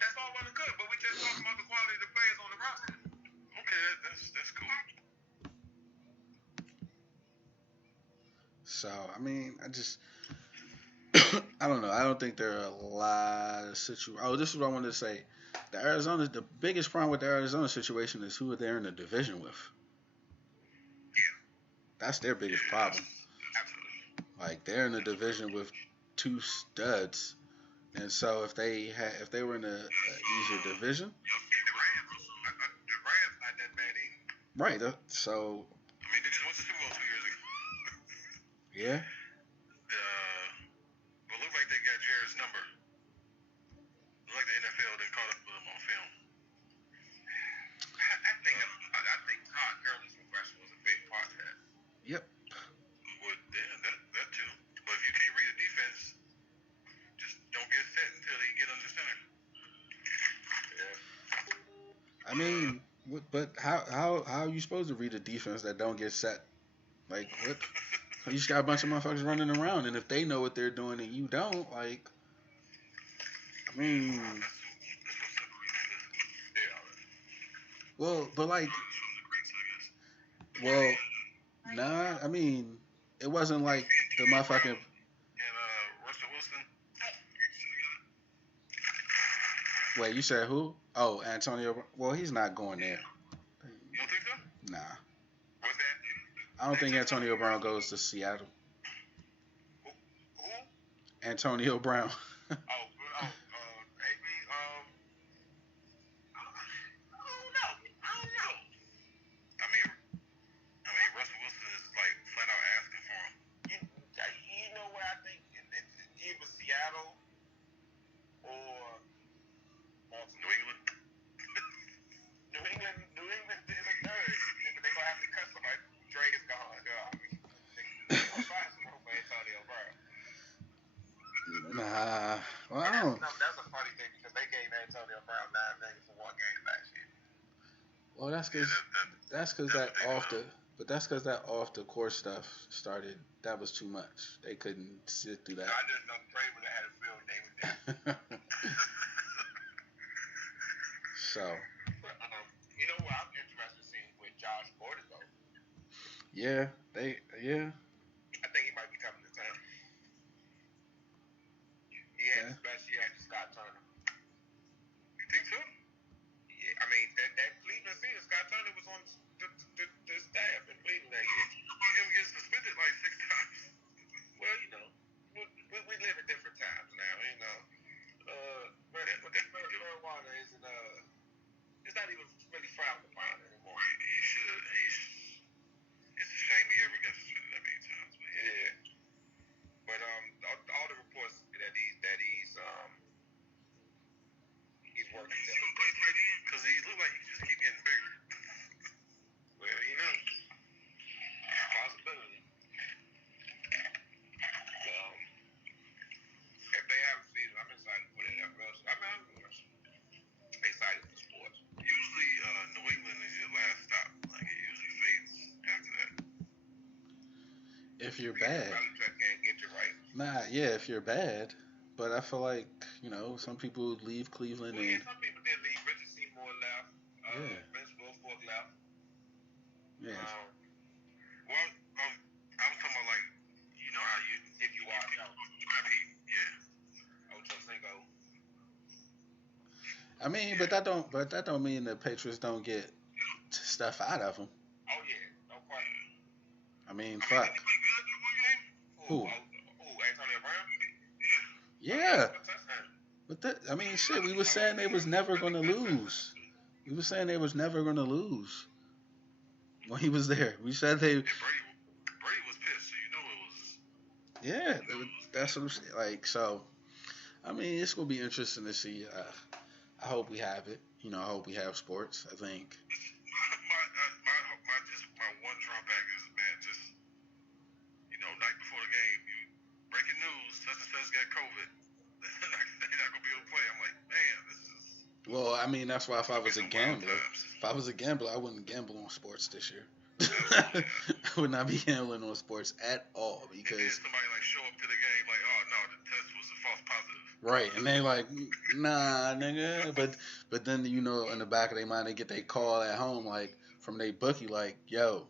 That's all well and good, but we just talking about the quality of the players on the roster. Okay, that's cool. So, I mean, I don't know. I don't think there are a lot of situations. Oh, this is what I wanted to say. The biggest problem with the Arizona situation is who they're in the division with. Yeah. That's their biggest problem. Absolutely. Like, they're in a division with two studs. And so if they were in a easier division, The Rams not that bad either. right? So I mean, they just went to Super Bowl 2 years ago. yeah, But look like they got Jared's number. Look like the NFL then caught up with him on film. I think Todd Gurley's progression was a big part of that. yep. Well, yeah, that too. But if you can't read a defense, just don't get set until you get under center. Yeah. I mean, but how are you supposed to read a defense that don't get set? Like, what? You just got a bunch of motherfuckers running around, and if they know what they're doing and you don't, like, I mean, well, but like, well, nah, I mean, it wasn't like the motherfucking. And Russell Wilson. Wait, you said who? Oh, Antonio. Well, he's not going there. You don't think so? Nah, What's that? I don't think Antonio Brown goes to Seattle. Who? Antonio Brown. AB. I don't know. I mean, Russell Wilson is like flat out asking for him. Nah. Well, I And don't. that's a funny thing because they gave Antonio Brown $9 million for one game last year. Well, that's Yeah, because that's because that's that what they off do. the. But that's because that off the court stuff started. That was too much. They couldn't sit through I didn't know Trey would have had a field day with that. that. So. But, you know what I'm interested in seeing with Josh Gordon though. Yeah. They. Yeah. I think he might be coming to town. He had his best year after Scott Turner. You think so? Yeah, I mean that Cleveland season, Scott Turner was on the staff in Cleveland that year. Him getting suspended like 6 times. Well, you know, we live in different times now. You know, marijuana isn't it's not even really frowned upon anymore. He should. It's a shame he ever got suspended that many times. But yeah. But all the reports he's working because he look like he just keep getting bigger. Well, you know, possibility. If they have a season, I'm excited for the NFL. I'm excited for sports. Usually, New England is your last stop. Like it usually fades after that. If you're bad. Can't get you right. Nah. Yeah. If you're bad. But I feel like some people leave Cleveland and. Some people did leave. Richard Seymour left. Vince Wilfork left. Yeah. Well, I was talking about like, you know how you if you watch out, yeah. Ocho Cinco. I mean, but that don't mean the Patriots don't get stuff out of them. Oh yeah, no question. I mean, fuck. Who? Antonio Brown? Yeah. But I mean, shit. We were saying they was never gonna lose. We were saying they was never gonna lose when he was there. We said they. Brady was pissed, so you know it was. Yeah, that's what I'm saying. Like, so. I mean, it's gonna be interesting to see. I hope we have it. I hope we have sports. I think. My one drawback is, man, just night before the game, breaking news, such and such got COVID. They're not gonna be able to play. I'm like, man, this is. Well, I mean, that's why if I was a gambler, I wouldn't gamble on sports this year. I would not be gambling on sports at all because. And somebody like show up to the game like, oh no, the test was a false positive. Right, and they like, nah, nigga. But then in the back of their mind, they get their call at home like from their bookie, like, yo,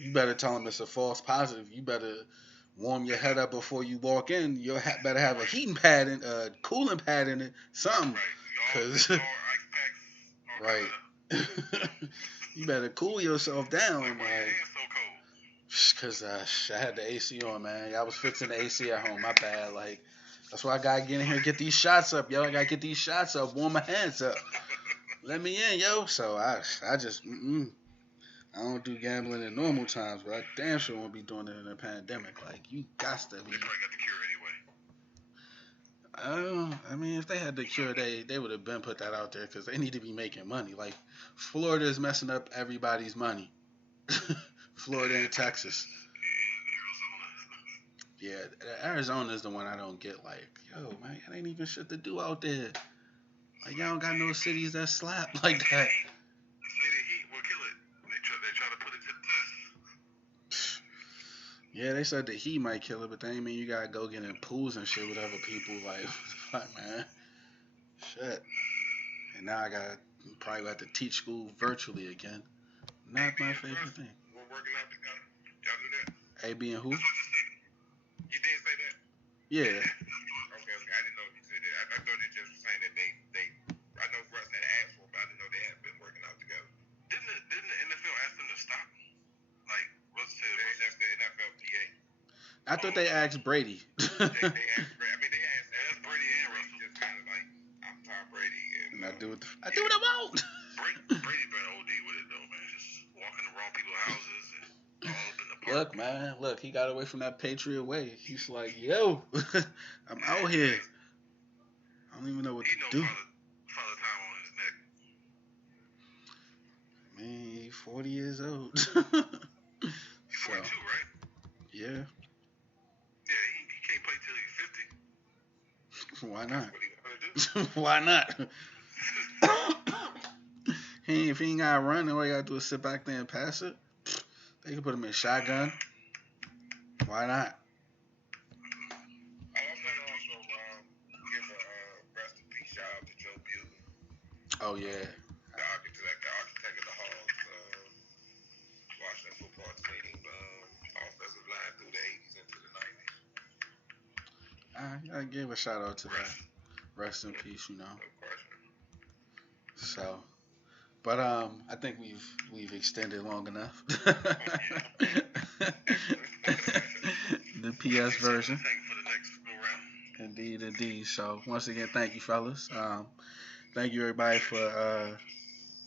you better tell them it's a false positive. You better warm your head up before you walk in. You better have a heating pad and a cooling pad in it, something, cause right. You better cool yourself down, like. Cause I had the AC on, man. I was fixing the AC at home. My bad. Like, that's why I gotta get in here and get these shots up, yo. I gotta get these shots up, warm my hands up. Let me in, yo. So I just I don't do gambling in normal times, but I damn sure won't be doing it in a pandemic. Like, you got to be. They probably got the cure anyway. I mean, if they had the cure, they would have been put that out there because they need to be making money. Like, Florida is messing up everybody's money. Florida and Texas. Yeah, Arizona is the one I don't get. Like, yo, man, y'all ain't even shit to do out there. Like, y'all don't got no cities that slap like that. The heat will kill it. They try to put it to this. Yeah, they said the heat might kill it, but that ain't mean you gotta go get in pools and shit with other people. Like, fuck, man. Shit. And now I probably have to teach school virtually again. Not my favorite thing. We're working out together. Y'all do that? AB and who? You did say that? Yeah. Okay. I didn't know if you said that. I thought they just were saying that they I know Russ had asked for, but I didn't know they had been working out together. Didn't the NFL ask them to stop? Like Russ said, that's the NFLPA. I thought they asked Brady. they asked Brady. I mean, they asked Brady and Russell. Just kind of like, I'm Tom Brady. And I do what I want. Brady been OD with it though, man. Just walking around people's houses and all up in the park. Look, man. Look, he got away from that Patriot way. He's like, yo, I'm out here. I don't even know what to do. Father time on his neck. Man, he's 40 years old. He's 42, right? Yeah. Yeah, he can't play till he's 50. Why That's not? what he wanted to do. Why not? If he ain't got to run, then all you got to do is sit back there and pass it. They can put him in shotgun. Why not? I was going to also give a rest in peace shout out to Joe Bugler, Oh, yeah. the architect of the Hogs, Washington football team, offensive line through the 80s into the 90s. I give a shout out to that. Rest in peace, Of course. So, but I think we've extended long enough. The PS version. For the next go round. Indeed, indeed. So once again, thank you, fellas. Thank you everybody for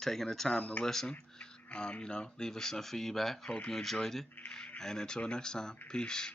taking the time to listen. Leave us some feedback. Hope you enjoyed it. And until next time, peace.